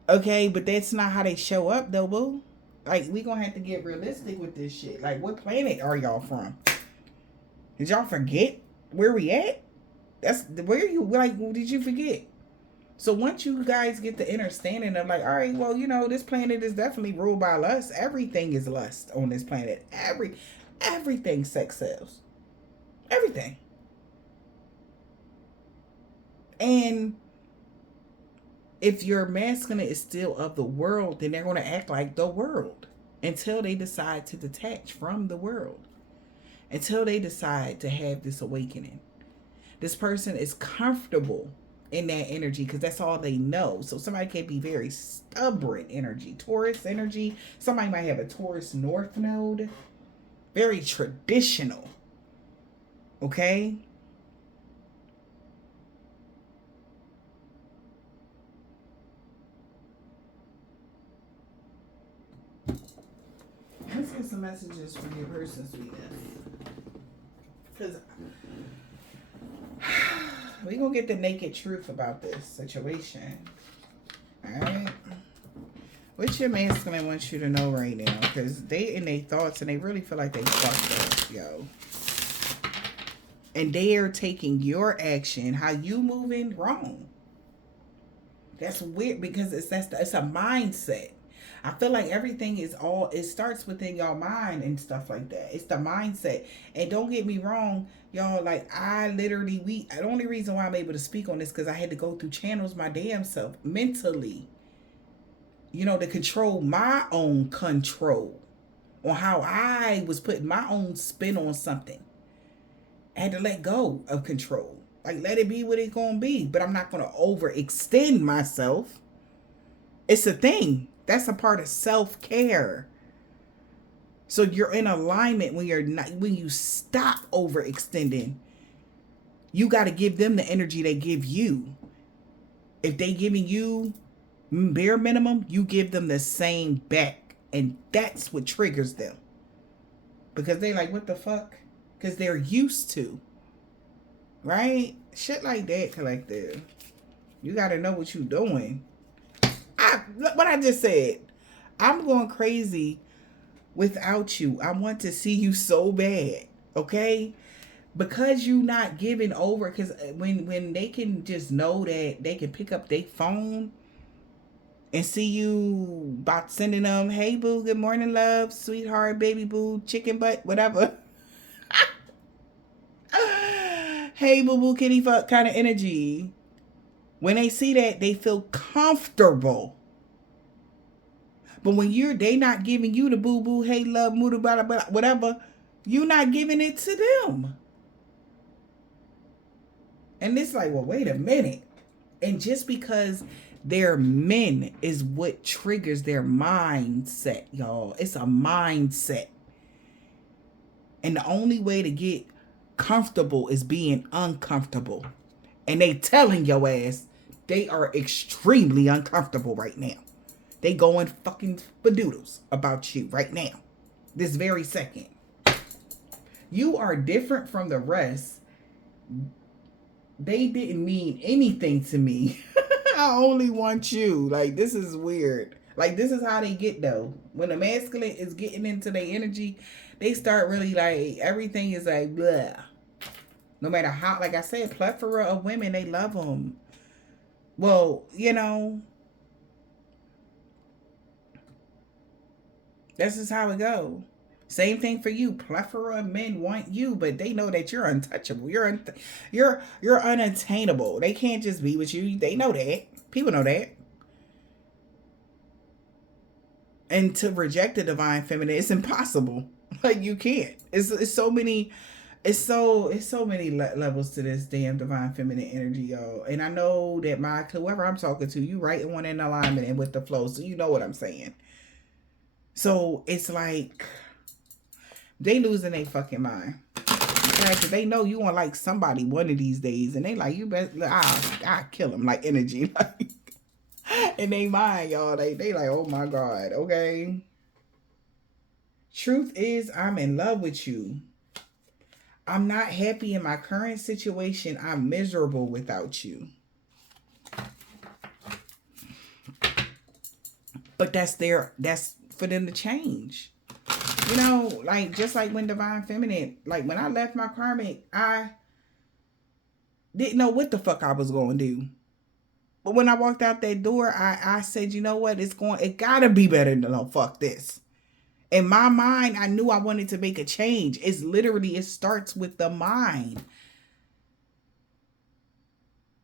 okay? But that's not how they show up, though, boo. Like, we gonna have to get realistic with this shit. Like, what planet are y'all from? Did y'all forget where we at? That's where you, like, did you forget? So once you guys get the understanding of like, all right, well, you know, this planet is definitely ruled by lust. Everything is lust on this planet. Everything sex sells. Everything. And if your masculine is still of the world, then they're going to act like the world until they decide to detach from the world. Until they decide to have this awakening. This person is comfortable in that energy because that's all they know. So somebody can be very stubborn energy. Taurus energy. Somebody might have a Taurus North node. Very traditional. Okay? Let's get some messages from your person, sweetness. Because we're going to get the naked truth about this situation. Alright? What your masculine wants you to know right now. Because they in their thoughts and they really feel like they fucked up, yo. And they are taking your action, how you moving, wrong. That's weird because it's a mindset. I feel like everything is it starts within your mind and stuff like that. It's the mindset. And don't get me wrong, y'all, like the only reason why I'm able to speak on this because I had to go through channels my damn self mentally, you know, to control my own control on how I was putting my own spin on something. I had to let go of control. Like, let it be what it's going to be. But I'm not going to overextend myself. It's a thing. That's a part of self-care. So you're in alignment when you stop overextending. You got to give them the energy they give you. If they giving you bare minimum, you give them the same back. And that's what triggers them. Because they like, what the fuck? Because they're used to. Right? Shit like that, collective. You got to know what you're doing. What I just said. I'm going crazy without you. I want to see you so bad. Okay? Because you not giving over. Because when they can just know that they can pick up their phone and see you about sending them, hey boo, good morning love, sweetheart, baby boo, chicken butt, whatever. Hey boo boo, kitty fuck kind of energy. When they see that, they feel comfortable. But when they not giving you the boo boo, hey love, mood, blah, blah, whatever, you're not giving it to them. And it's like, well, wait a minute. And just because they're men is what triggers their mindset, y'all. It's a mindset. And the only way to get comfortable is being uncomfortable. And they telling your ass they are extremely uncomfortable right now. They going fucking fadoodles about you right now. This very second. You are different from the rest. They didn't mean anything to me. I only want you. Like, this is weird. Like, this is how they get, though. When the masculine is getting into their energy, they start really, like, everything is like, blah. No matter how, like I said, plethora of women, they love them. Well, you know, this is how it go. Same thing for you. Plethora of men want you, but they know that you're untouchable. You're unattainable. They can't just be with you. They know that. People know that. And to reject the divine feminine, it's impossible. Like, you can't. It's so many It's so many levels to this damn divine feminine energy, y'all. And I know that whoever I'm talking to, you right and one in alignment and with the flow, so you know what I'm saying. So it's like they losing their fucking mind. Right? Cause they know you want like somebody one of these days, and they like you best I kill them like energy, like in they mind, y'all. They like, oh my God, okay. Truth is, I'm in love with you. I'm not happy in my current situation. I'm miserable without you. But that's for them to change. You know, like just like when divine feminine, like when I left my karmic, I didn't know what the fuck I was going to do. But when I walked out that door, I said, you know what? It gotta be better than no fuck this. In my mind, I knew I wanted to make a change. It starts with the mind.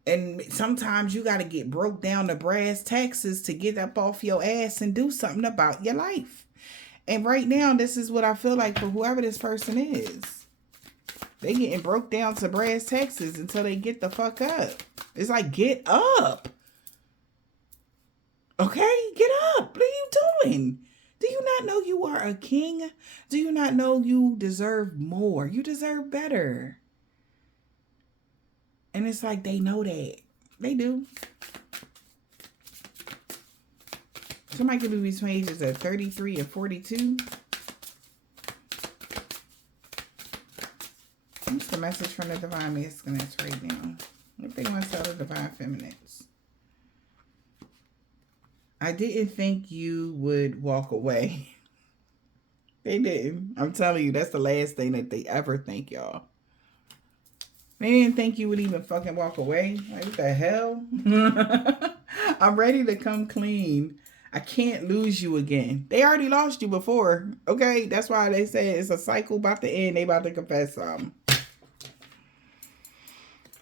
And sometimes you got to get broke down to brass taxes to get up off your ass and do something about your life. And right now, this is what I feel like for whoever this person is. They getting broke down to brass taxes until they get the fuck up. It's like, get up. Okay, get up. What are you doing? Do you not know you are a king? Do you not know you deserve more? You deserve better. And it's like they know that. They do. Somebody could be between ages of 33 and 42. What's the message from the divine masculines right now? What they want to tell the divine feminines? I didn't think you would walk away. They didn't. I'm telling you, that's the last thing that they ever think, y'all. They didn't think you would even fucking walk away. Like, what the hell? I'm ready to come clean. I can't lose you again. They already lost you before. Okay? That's why they say it's a cycle about to end. They about to confess something.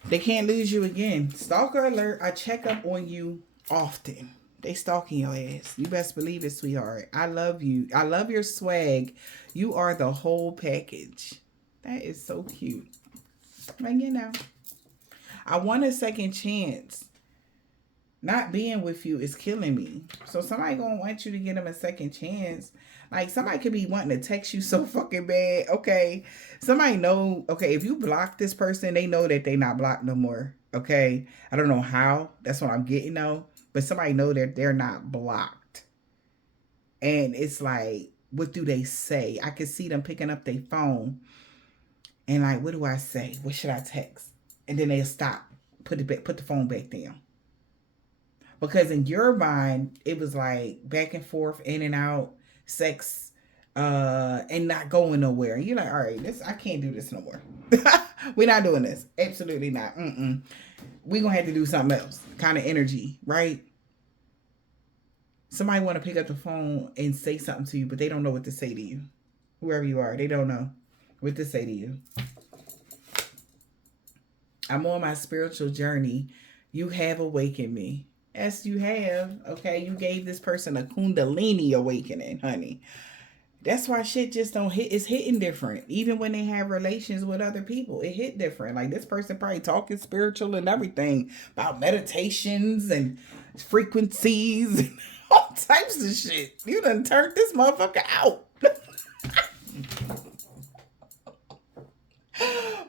They can't lose you again. Stalker alert. I check up on you often. They stalking your ass. You best believe it, sweetheart. I love you. I love your swag. You are the whole package. That is so cute. Like, you know. I want a second chance. Not being with you is killing me. So somebody gonna want you to get them a second chance. Like, somebody could be wanting to text you so fucking bad. Okay. Somebody know, okay, if you block this person, they know that they not blocked no more. Okay. I don't know how. That's what I'm getting though. But somebody know that they're not blocked. And it's like, what do they say? I can see them picking up their phone. And like, what do I say? What should I text? And then they'll stop. Put the phone back down. Because in your mind, it was like back and forth, in and out, sex, and not going nowhere. And you're like, all right, I can't do this no more. We're not doing this. Absolutely not. We're going to have to do something else. Kind of energy, right? Somebody want to pick up the phone and say something to you, but they don't know what to say to you. Whoever you are, they don't know what to say to you. I'm on my spiritual journey. You have awakened me. Yes, you have. Okay, you gave this person a kundalini awakening, honey. That's why shit just don't hit. It's hitting different. Even when they have relations with other people, it hit different. Like, this person probably talking spiritual and everything about meditations and frequencies and all types of shit. You done turned this motherfucker out.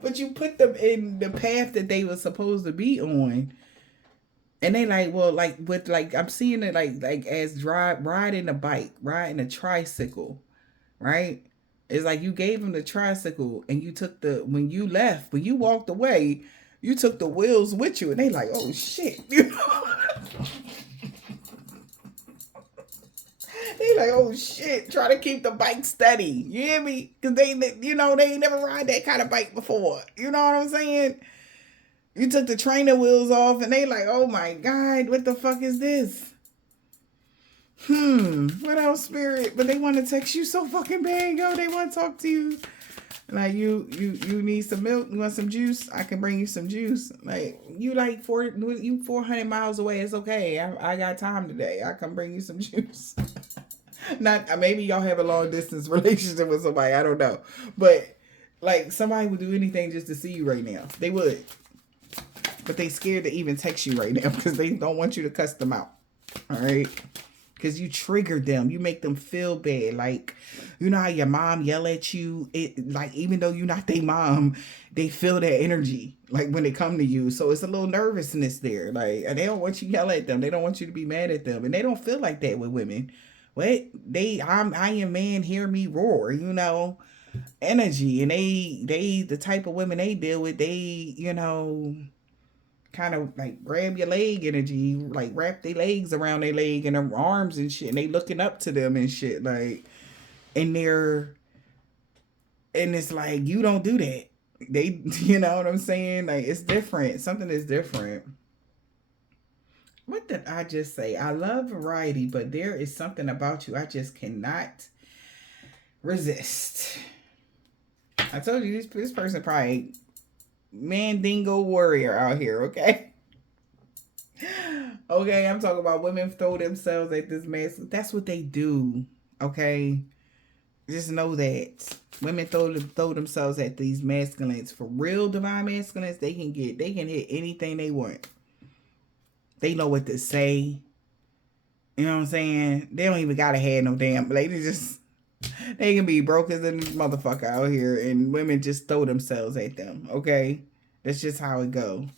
But you put them in the path that they were supposed to be on. And they like, well, like with like, I'm seeing it like as riding a bike, riding a tricycle, right? It's like you gave them the tricycle and you took when you walked away, you took the wheels with you, and they like, oh shit. You know? They like, oh shit, try to keep the bike steady. You hear me? Because they ain't never ride that kind of bike before. You know what I'm saying? You took the trainer wheels off and they like, oh my God, what the fuck is this? What else, spirit? But they want to text you so fucking bad, yo. They want to talk to you. Like, you need some milk? You want some juice? I can bring you some juice. Like, you 400 miles away. It's okay. I got time today. I can bring you some juice. Not, maybe y'all have a long distance relationship with somebody. I don't know. But Like, somebody would do anything just to see you right now. They would. But they scared to even text you right now because they don't want you to cuss them out. All right? Because you trigger them. You make them feel bad. Like, you know how your mom yell at you? Like, even though you're not their mom, they feel that energy. Like, when they come to you. So it's a little nervousness there. Like, and they don't want you to yell at them. They don't want you to be mad at them. And they don't feel like that with women. What? I am man, hear me roar, you know? Energy. And they the type of women they deal with, they, you know, kind of like grab your leg energy, like wrap their legs around their leg and their arms and shit, and they looking up to them and shit, like, and it's like, you don't do that. They, you know what I'm saying? Like, it's different. Something is different. What did I just say? I love variety, but there is something about you I just cannot resist. I told you this person probably Mandingo warrior out here, okay? Okay, I'm talking about women throw themselves at this mess. That's what they do, okay? Just know that women throw themselves at these masculines. For real divine masculines, they can hit anything they want. They know what to say. You know what I'm saying? They don't even gotta have no damn. They can be broke as a motherfucker out here, and women just throw themselves at them. Okay, that's just how it go.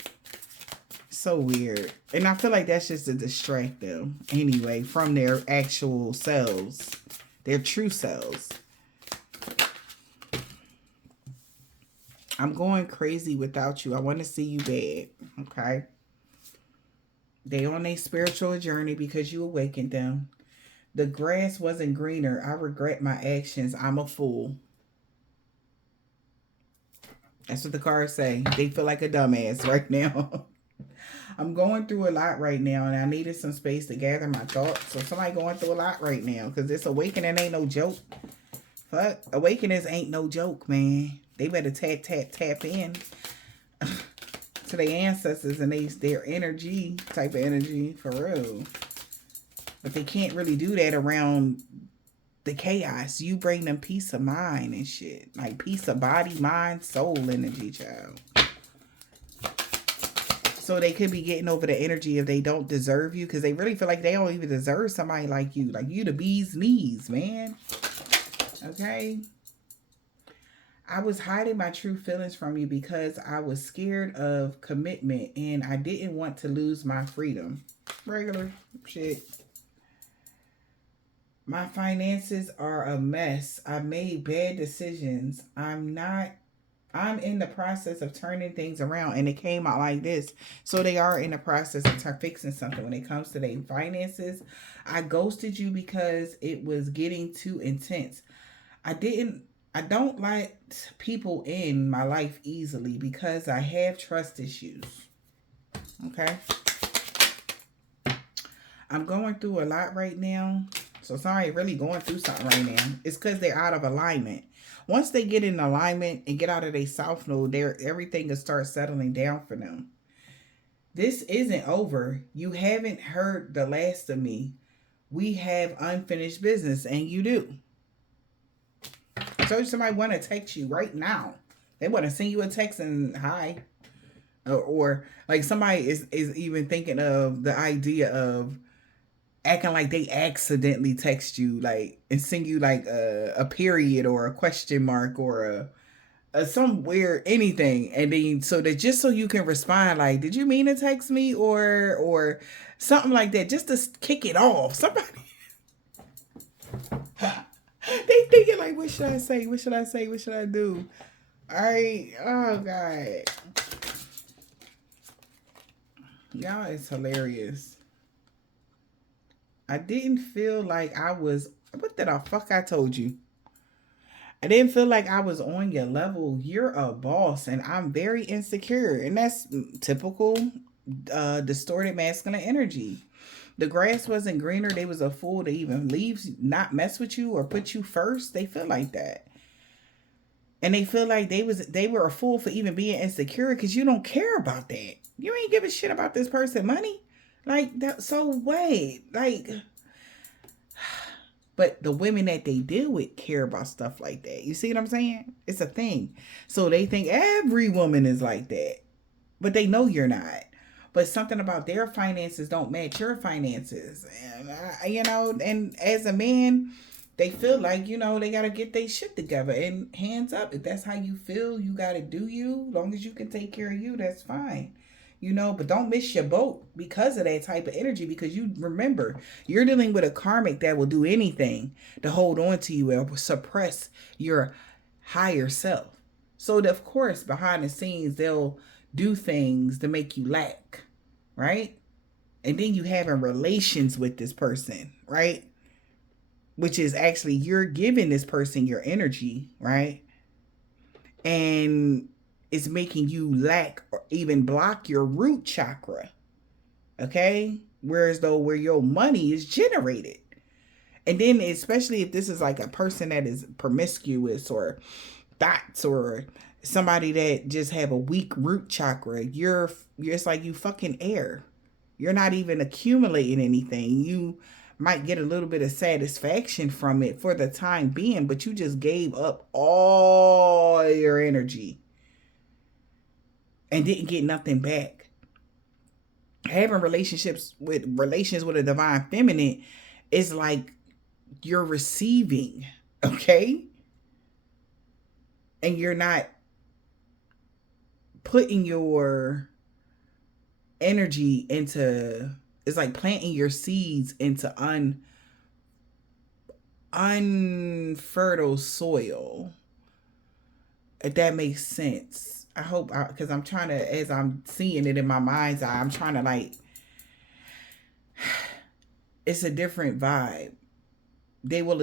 So weird, and I feel like that's just to distract them anyway from their actual selves, their true selves. I'm going crazy without you. I want to see you bad. Okay. They on a spiritual journey because you awakened them. The grass wasn't greener. I regret my actions. I'm a fool. That's what the cards say. They feel like a dumbass right now. I'm going through a lot right now, and I needed some space to gather my thoughts. So somebody going through a lot right now, because this awakening ain't no joke. Fuck, awakenings ain't no joke, man. They better tap in to their ancestors and their energy, type of energy, for real. But they can't really do that around the chaos. You bring them peace of mind and shit. Like peace of body, mind, soul energy, child. So they could be getting over the energy if they don't deserve you, because they really feel like they don't even deserve somebody like you. Like, you the bee's knees, man. Okay? I was hiding my true feelings from you because I was scared of commitment and I didn't want to lose my freedom. Regular shit. My finances are a mess. I made bad decisions. I'm in the process of turning things around, and it came out like this. So they are in the process of fixing something when it comes to their finances. I ghosted you because it was getting too intense. I don't let people in my life easily because I have trust issues. Okay. I'm going through a lot right now. So somebody really going through something right now. It's because they're out of alignment. Once they get in alignment and get out of their south node, everything will start settling down for them. This isn't over. You haven't heard the last of me. We have unfinished business, and you do. I told you somebody want to text you right now. They want to send you a text and hi. Or like somebody is even thinking of the idea of acting like they accidentally text you, like, and send you like a period or a question mark or a some weird anything, and then so that just so you can respond like, did you mean to text me, or something like that, just to kick it off. Somebody they thinking like, what should I say? What should I say? What should I do? All right. Oh God. Y'all is hilarious. I didn't feel like I was, what the fuck I told you? I didn't feel like I was on your level. You're a boss, and I'm very insecure. And that's typical distorted masculine energy. The grass wasn't greener. They was a fool to even leave, not mess with you or put you first. They feel like that. And they feel like they were a fool for even being insecure because you don't care about that. You ain't give a shit about this person money. Like that, so wait, like, But the women that they deal with care about stuff like that. You see what I'm saying? It's a thing. So they think every woman is like that, but they know you're not. But something about their finances don't match your finances. And, and as a man, they feel like, they got to get their shit together. And hands up, if that's how you feel, you got to do you. Long as you can take care of you, that's fine. But don't miss your boat because of that type of energy, because you remember, you're dealing with a karmic that will do anything to hold on to you and suppress your higher self. So, of course, behind the scenes, they'll do things to make you lack, right? And then you having relations with this person, right? Which is actually you're giving this person your energy, right? And it's making you lack or even block your root chakra. Okay? Whereas though where your money is generated. And then especially if this is like a person that is promiscuous or dots or somebody that just have a weak root chakra, you're it's like you fucking air. You're not even accumulating anything. You might get a little bit of satisfaction from it for the time being, but you just gave up all your energy and didn't get nothing back. Having relations with a divine feminine is like you're receiving, okay? And you're not putting your energy into, it's like planting your seeds into unfertile soil, if that makes sense. I hope, because I'm trying to, as I'm seeing it in my mind's eye, I'm trying to like, it's a different vibe. They will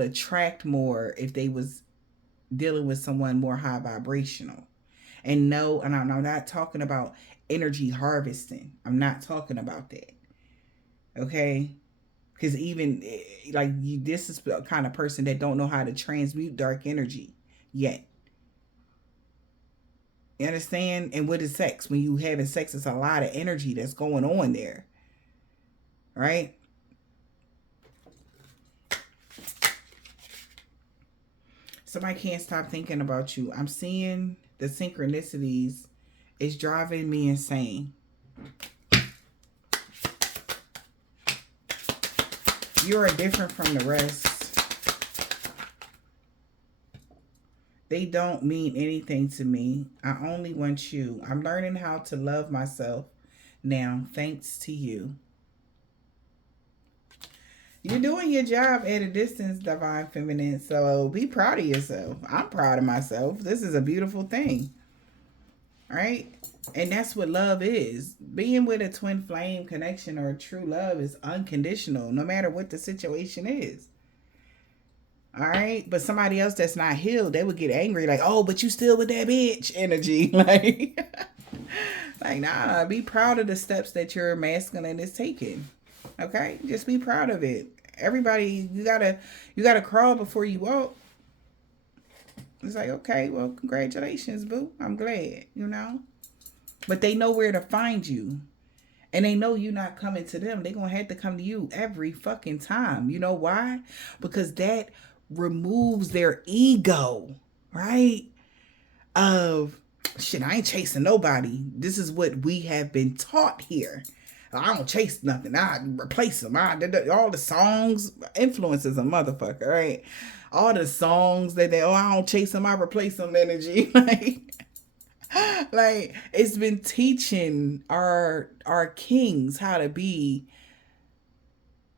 attract more if they was dealing with someone more high vibrational. And no, and I'm not talking about energy harvesting. I'm not talking about that. Okay? Because even like this is the kind of person that don't know how to transmute dark energy yet. You understand? And what is sex? When you having sex, it's a lot of energy that's going on there. Right? Somebody can't stop thinking about you. I'm seeing the synchronicities. It's driving me insane. You are different from the rest. They don't mean anything to me. I only want you. I'm learning how to love myself now, thanks to you. You're doing your job at a distance, divine feminine. So be proud of yourself. I'm proud of myself. This is a beautiful thing. Right? And that's what love is. Being with a twin flame connection or true love is unconditional, no matter what the situation is. All right? But somebody else that's not healed, they would get angry like, oh, but you still with that bitch energy. Like, nah, be proud of the steps that your masculine is taking. Okay? Just be proud of it. Everybody, you gotta crawl before you walk. It's like, okay, well, congratulations, boo. I'm glad, But they know where to find you. And they know you're not coming to them. They're going to have to come to you every fucking time. You know why? Because that removes their ego, right? Of, shit, I ain't chasing nobody. This is what we have been taught here. I don't chase nothing. I replace them. All the songs influences a motherfucker, right? All the songs that I don't chase them, I replace them energy. Like it's been teaching our kings how to be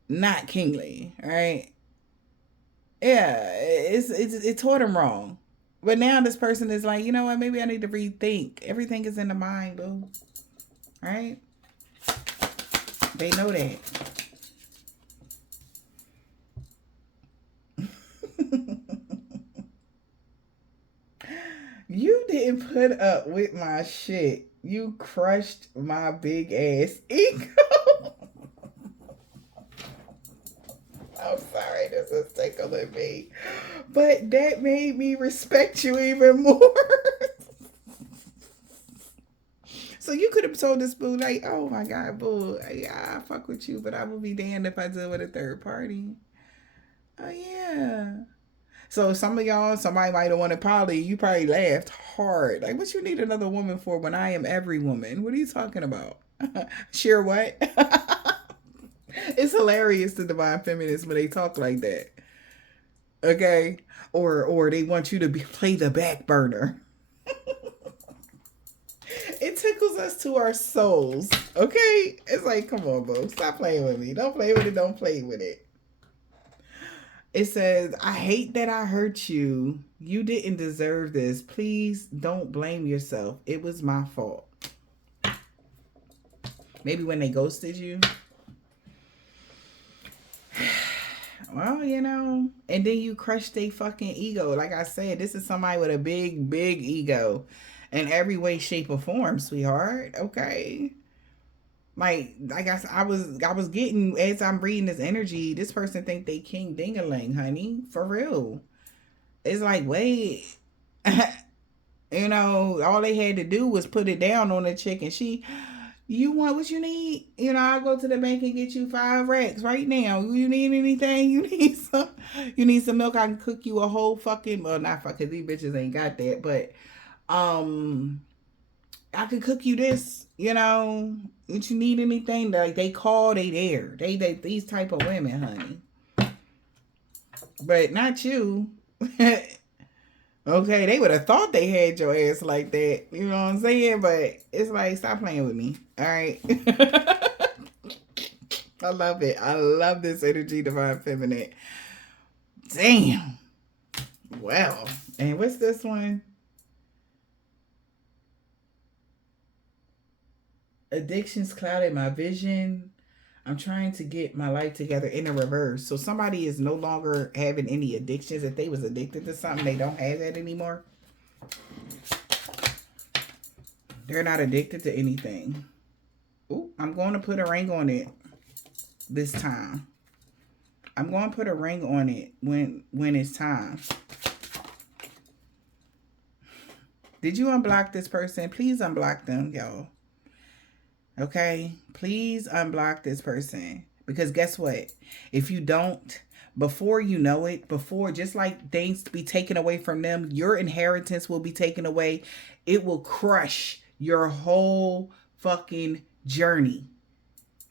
not kingly, right? Yeah, it taught them wrong. But now this person is like, you know what? Maybe I need to rethink. Everything is in the mind, boo. Right? They know that. You didn't put up with my shit. You crushed my big ass ego. I'm sorry, this is tickling me. But that made me respect you even more. So you could have told this boo, like, oh my God, boo, yeah, I fuck with you, but I will be damned if I deal with a third party. Oh yeah. So some of y'all, somebody might have wanted Polly. You probably laughed hard. Like, what you need another woman for when I am every woman? What are you talking about? Sure, what? It's hilarious to divine feminists when they talk like that. Okay, or they want you to play the back burner. It tickles us to our souls. Okay, it's like, come on, bro, stop playing with me. Don't play with it. Don't play with it. It says, I hate that I hurt you. You didn't deserve this. Please don't blame yourself. It was my fault. Maybe when they ghosted you. Well, you know, and then you crush their fucking ego. Like I said, this is somebody with a big, big ego in every way, shape, or form, sweetheart. Okay. Like I was getting, as I'm reading this energy, this person think they king dingaling, honey. For real. It's like, wait. You know, all they had to do was put it down on the chick, and you want what you need? You know, I'll go to the bank and get you 5 racks right now. You need anything? You need some milk. I can cook you a whole fucking, well, not fucking, these bitches ain't got that, but I could cook you this, you know. If you need anything, like they call, they there. They these type of women, honey. But not you. Okay, they would have thought they had your ass like that. You know what I'm saying? But it's like, stop playing with me. All right. I love it. I love this energy, divine feminine. Damn. Well, and what's this one? Addictions clouded my vision. I'm trying to get my life together in the reverse. So somebody is no longer having any addictions. If they was addicted to something, they don't have that anymore. They're not addicted to anything. Ooh, I'm going to put a ring on it this time. I'm going to put a ring on it when it's time. Did you unblock this person? Please unblock them, y'all. Okay? Please unblock this person. Because guess what? If you don't, before you know it, before, just like things be taken away from them, your inheritance will be taken away. It will crush your whole fucking journey.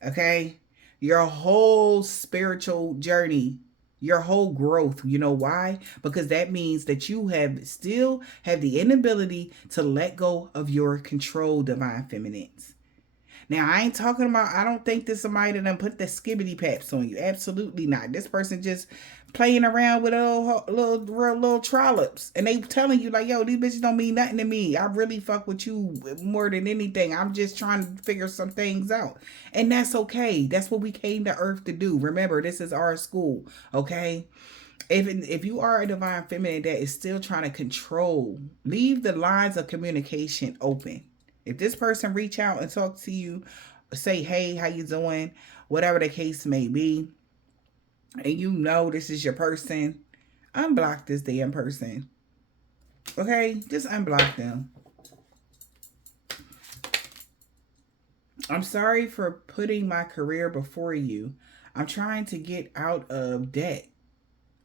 Okay? Your whole spiritual journey, your whole growth. You know why? Because that means that you still have the inability to let go of your control, divine feminines. Now, I ain't talking about, I don't think this somebody that done put the skibbity paps on you. Absolutely not. This person just playing around with little trollops. And they telling you like, yo, these bitches don't mean nothing to me. I really fuck with you more than anything. I'm just trying to figure some things out. And that's okay. That's what we came to earth to do. Remember, this is our school. Okay? If you are a divine feminine that is still trying to control, leave the lines of communication open. If this person reach out and talk to you, say, hey, how you doing? Whatever the case may be, and you know this is your person, unblock this damn person. Okay? Just unblock them. I'm sorry for putting my career before you. I'm trying to get out of debt.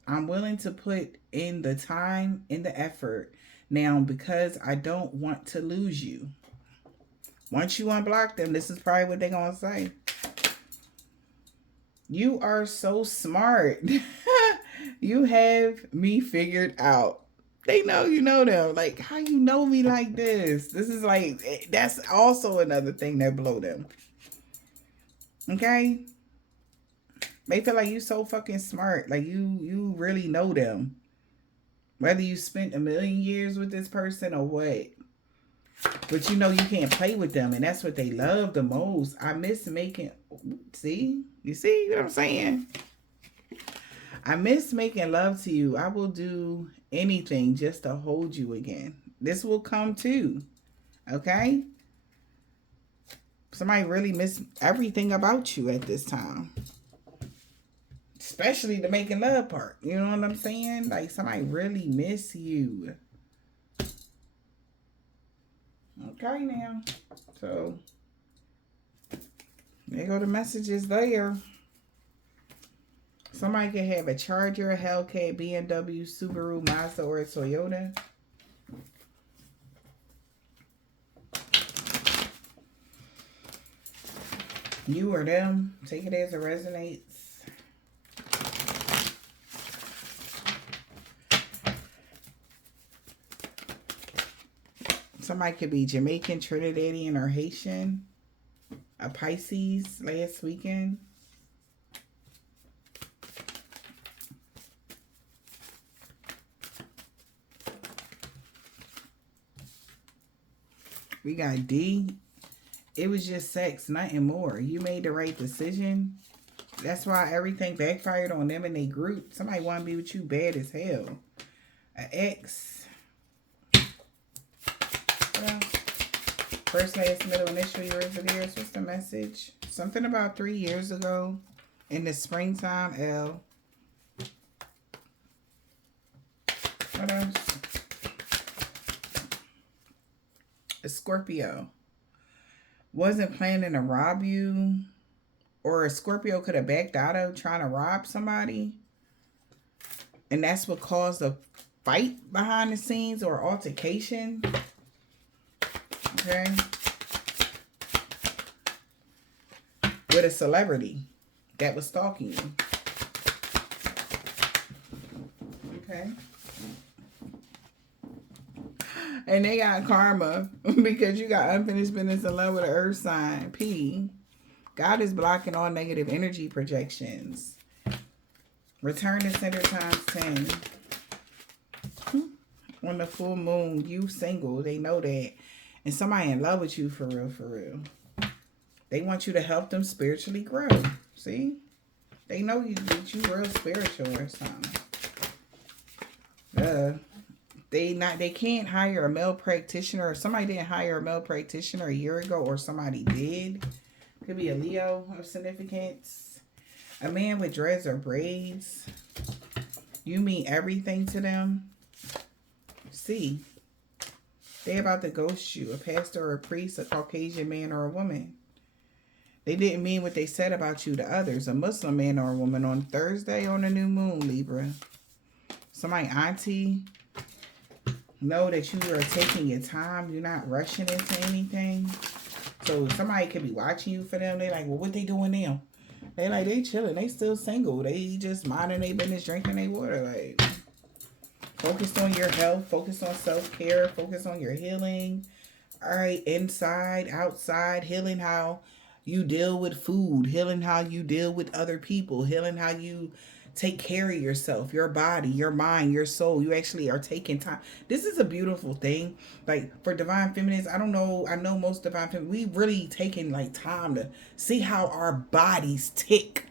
I'm willing to put in the time and the effort now because I don't want to lose you. Once you unblock them, this is probably what they're going to say. You are so smart. You have me figured out. They know you know them. Like, how you know me like this? This is like, that's also another thing that blow them. Okay? They feel like you so fucking smart. Like, you really know them. Whether you spent 1,000,000 years with this person or what. But you know you can't play with them, and that's what they love the most. I miss making, see? You see what I'm saying? I miss making love to you. I will do anything just to hold you again. This will come too. Okay? Somebody really miss everything about you at this time. Especially the making love part. You know what I'm saying? Like, somebody really miss you. Okay, now. So, there go the messages there. Somebody could have a Charger, a Hellcat, BMW, Subaru, Mazda, or a Toyota. You or them. Take it as it resonates. Somebody could be Jamaican, Trinidadian, or Haitian. A Pisces last weekend. We got D. It was just sex, nothing more. You made the right decision. That's why everything backfired on them and they group. Somebody want to be with you bad as hell. An ex. Well, first, last, middle, initial, yours or theirs. What's the message? Something about 3 years ago. In the springtime, L. What else? A Scorpio. Wasn't planning to rob you. Or a Scorpio could have backed out of trying to rob somebody. And that's what caused a fight behind the scenes or altercation. Okay. With a celebrity that was stalking you. Okay. And they got karma because you got unfinished business in love with an earth sign. P. God is blocking all negative energy projections. Return to center times 10. On the full moon, you single. They know that. And somebody in love with you for real, for real. They want you to help them spiritually grow. See? They know you real spiritual or something. They can't hire a male practitioner. If somebody didn't hire a male practitioner a year ago or somebody did. Could be a Leo of significance. A man with dreads or braids. You mean everything to them. C. They about to ghost you. A pastor or a priest, a Caucasian man or a woman. They didn't mean what they said about you to others. A Muslim man or a woman on Thursday on the new moon, Libra. Somebody auntie. Know that you are taking your time. You're not rushing into anything. So somebody could be watching you for them. They like, well, what they doing now? They like, they chilling. They still single. They just minding their business, drinking their water. Like, focus on your health. Focus on self-care. Focus on your healing. All right, inside, outside. Healing how you deal with food. Healing how you deal with other people. Healing how you take care of yourself, your body, your mind, your soul. You actually are taking time. This is a beautiful thing. Like for divine feminines, I know most divine feminines, we really taking like time to see how our bodies tick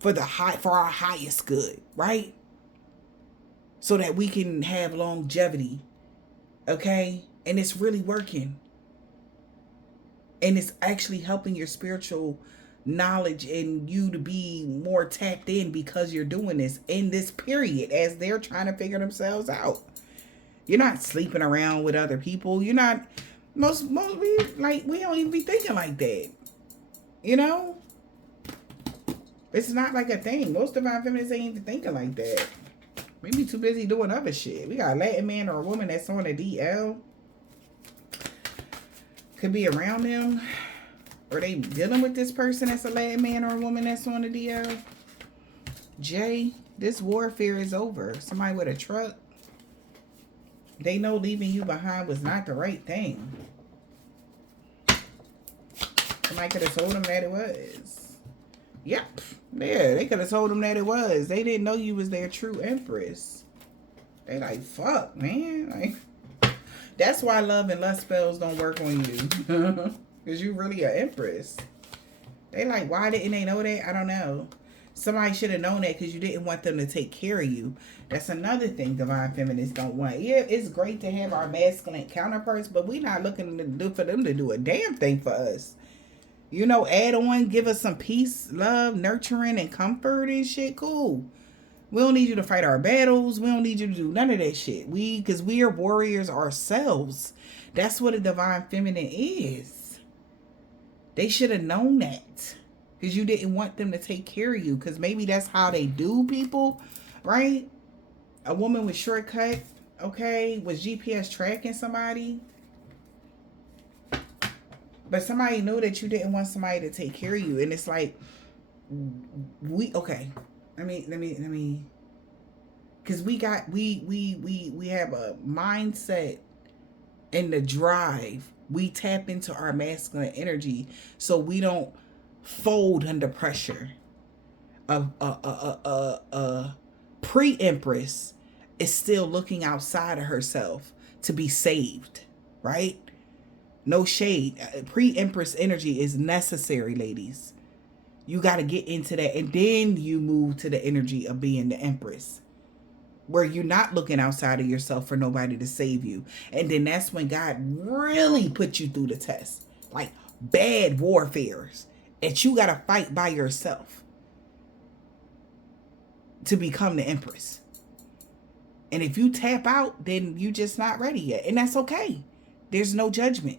for our highest good, right? So that we can have longevity. Okay? And it's really working. And it's actually helping your spiritual knowledge and you to be more tapped in because you're doing this in this period as they're trying to figure themselves out. You're not sleeping around with other people. You're not most we don't even be thinking like that. You know? It's not like a thing. Most divine feminists ain't even thinking like that. We be too busy doing other shit. We got a Latin man or a woman that's on a DL. Could be around them. Or they dealing with this person that's a Latin man or a woman that's on the DL. J, this warfare is over. Somebody with a truck. They know leaving you behind was not the right thing. Somebody could have told them that it was. Yep. Yeah, they could have told them that it was. They didn't know you was their true empress. They like, fuck, man. Like, that's why love and lust spells don't work on you. Because you really an empress. They like, why didn't they know that? I don't know. Somebody should have known that because you didn't want them to take care of you. That's another thing divine feminists don't want. Yeah, it's great to have our masculine counterparts, but we're not looking for them to do a damn thing for us. You know, add on, give us some peace, love, nurturing, and comfort and shit. Cool. We don't need you to fight our battles. We don't need you to do none of that shit. Because we are warriors ourselves. That's what a divine feminine is. They should have known that. because you didn't want them to take care of you, because maybe that's how they do people, right? A woman with shortcut, okay, was GPS tracking somebody, but somebody knew that you didn't want somebody to take care of you. And it's like, okay, let me because we have a mindset and the drive. We tap into our masculine energy so we don't fold under pressure. A pre-empress is still looking outside of herself to be saved, right? No shade. Pre-empress energy is necessary, ladies. You got to get into that, and then you move to the energy of being the empress, where you're not looking outside of yourself for nobody to save you. And then that's when God really put you through the test, like bad warfares that you got to fight by yourself to become the empress. And if you tap out, then you just not ready yet, and that's okay. There's no judgment,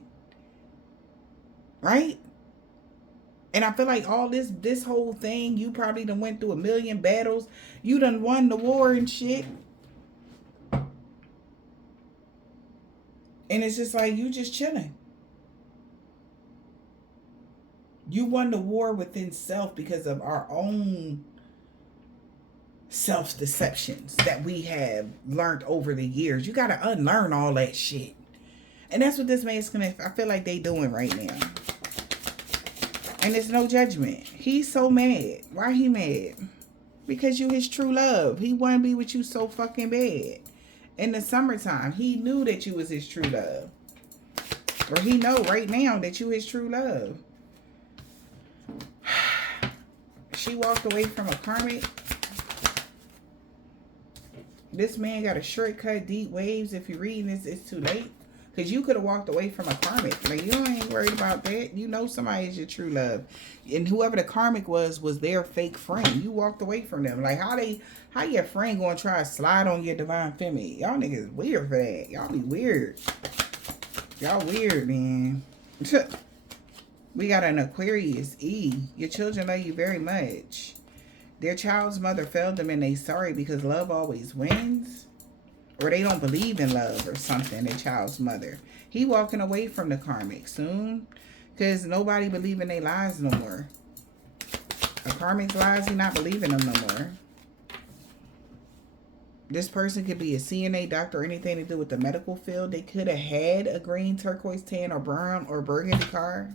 right? And I feel like all this whole thing, you probably done went through a million battles. You done won the war and shit. And it's just like, you just chilling. You won the war within self because of our own self-deceptions that we have learned over the years. You got to unlearn all that shit. And that's what this masculine, I feel like they doing right now. And it's no judgment. He's so mad. Why he mad? Because you his true love. He want to be with you so fucking bad. In the summertime, he knew that you was his true love. Or he know right now that you his true love. She walked away from a karmic. This man got a shortcut, deep waves. If you're reading this, it's too late. Because you could have walked away from a karmic. Like, you ain't worried about that. You know somebody is your true love. And whoever the karmic was their fake friend. You walked away from them. Like, how your friend gonna try to slide on your divine feminine? Y'all niggas weird for that. Y'all be weird. Y'all weird, man. We got an Aquarius, E. Your children love you very much. Their child's mother failed them and they sorry because love always wins. Or they don't believe in love or something, their child's mother. He walking away from the karmic soon. Because nobody believe in their lies no more. A karmic's lies, he not believing them no more. This person could be a CNA doctor or anything to do with the medical field. They could have had a green, turquoise, tan, or brown, or burgundy car.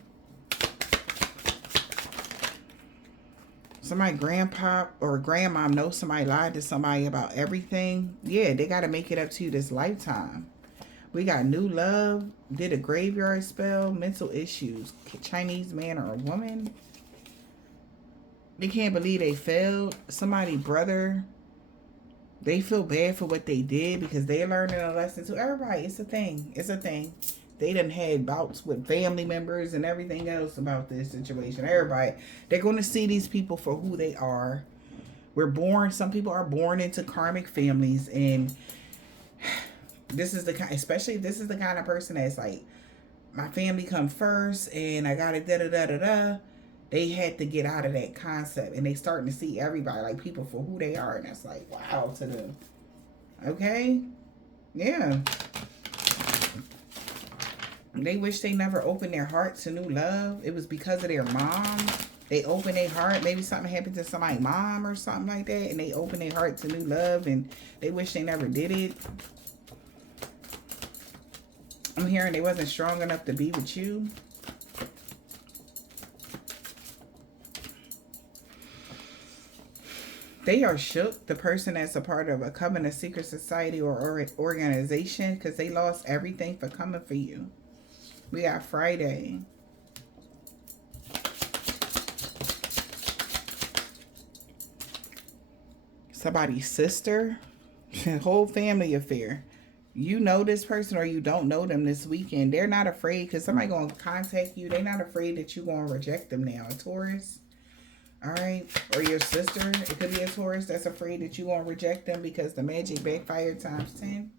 Somebody grandpa or grandma knows somebody lied to somebody about everything. Yeah, they got to make it up to you this lifetime. We got new love, did a graveyard spell, mental issues, Chinese man or a woman. They can't believe they failed. Somebody brother, they feel bad for what they did because they learned a lesson too. Everybody, it's a thing. It's a thing. They done had bouts with family members and everything else about this situation. Everybody, they're going to see these people for who they are. We're born, some people are born into karmic families, and this is the kind, especially this is the kind of person that's like, my family come first and I got it, da-da-da-da-da. They had to get out of that concept, and they starting to see everybody, like people for who they are, and that's like, wow to them. Okay? Yeah. They wish they never opened their heart to new love. It was because of their mom. They opened their heart. Maybe something happened to somebody's mom or something like that. And they opened their heart to new love. And they wish they never did it. I'm hearing they wasn't strong enough to be with you. They are shook. The person that's a part of a coven, a secret society, or organization. Because they lost everything for coming for you. We got Friday. Somebody's sister. Whole family affair. You know this person or you don't know them this weekend. They're not afraid because somebody going to contact you. They're not afraid that you're going to reject them now. A Taurus. All right. Or your sister. It could be a Taurus that's afraid that you're going to reject them because the magic backfired times 10.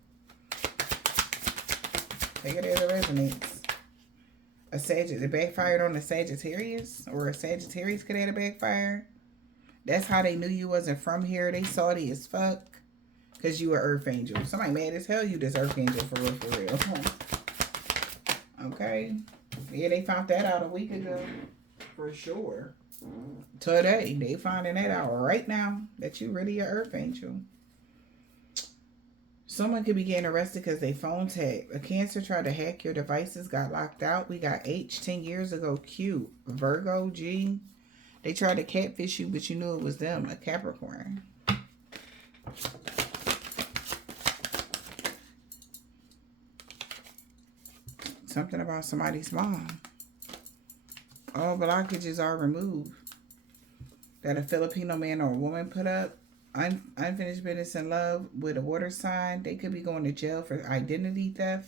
Take it as it resonates. A Sagittarius, it backfired on a Sagittarius, or a Sagittarius could have a backfire. That's how they knew you wasn't from here. They salty as fuck because you were Earth Angel. Somebody mad as hell you this Earth Angel for real, for real. Okay. Yeah, they found that out a week ago. For sure. Today, they finding that out right now that you really an Earth Angel. Someone could be getting arrested because they phone tapped. A Cancer tried to hack your devices, got locked out. We got H 10 years ago. Q. Virgo. G. They tried to catfish you, but you knew it was them. A Capricorn. Something about somebody's mom. All blockages are removed. That a Filipino man or a woman put up. Unfinished business in love with a water sign. They could be going to jail for identity theft.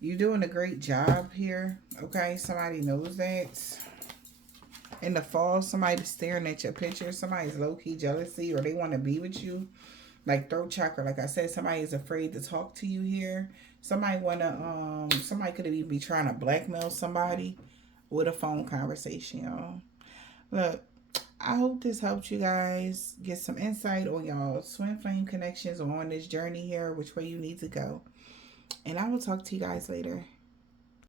You're doing a great job here. Okay, somebody knows that. In the fall, somebody's staring at your picture. Somebody's low-key jealousy, or they want to be with you. Like throat chakra, like I said, somebody is afraid to talk to you here. Somebody somebody could even be trying to blackmail somebody with a phone conversation, y'all. Look, I hope this helped you guys get some insight on y'all twin flame connections or on this journey here, which way you need to go. And I will talk to you guys later.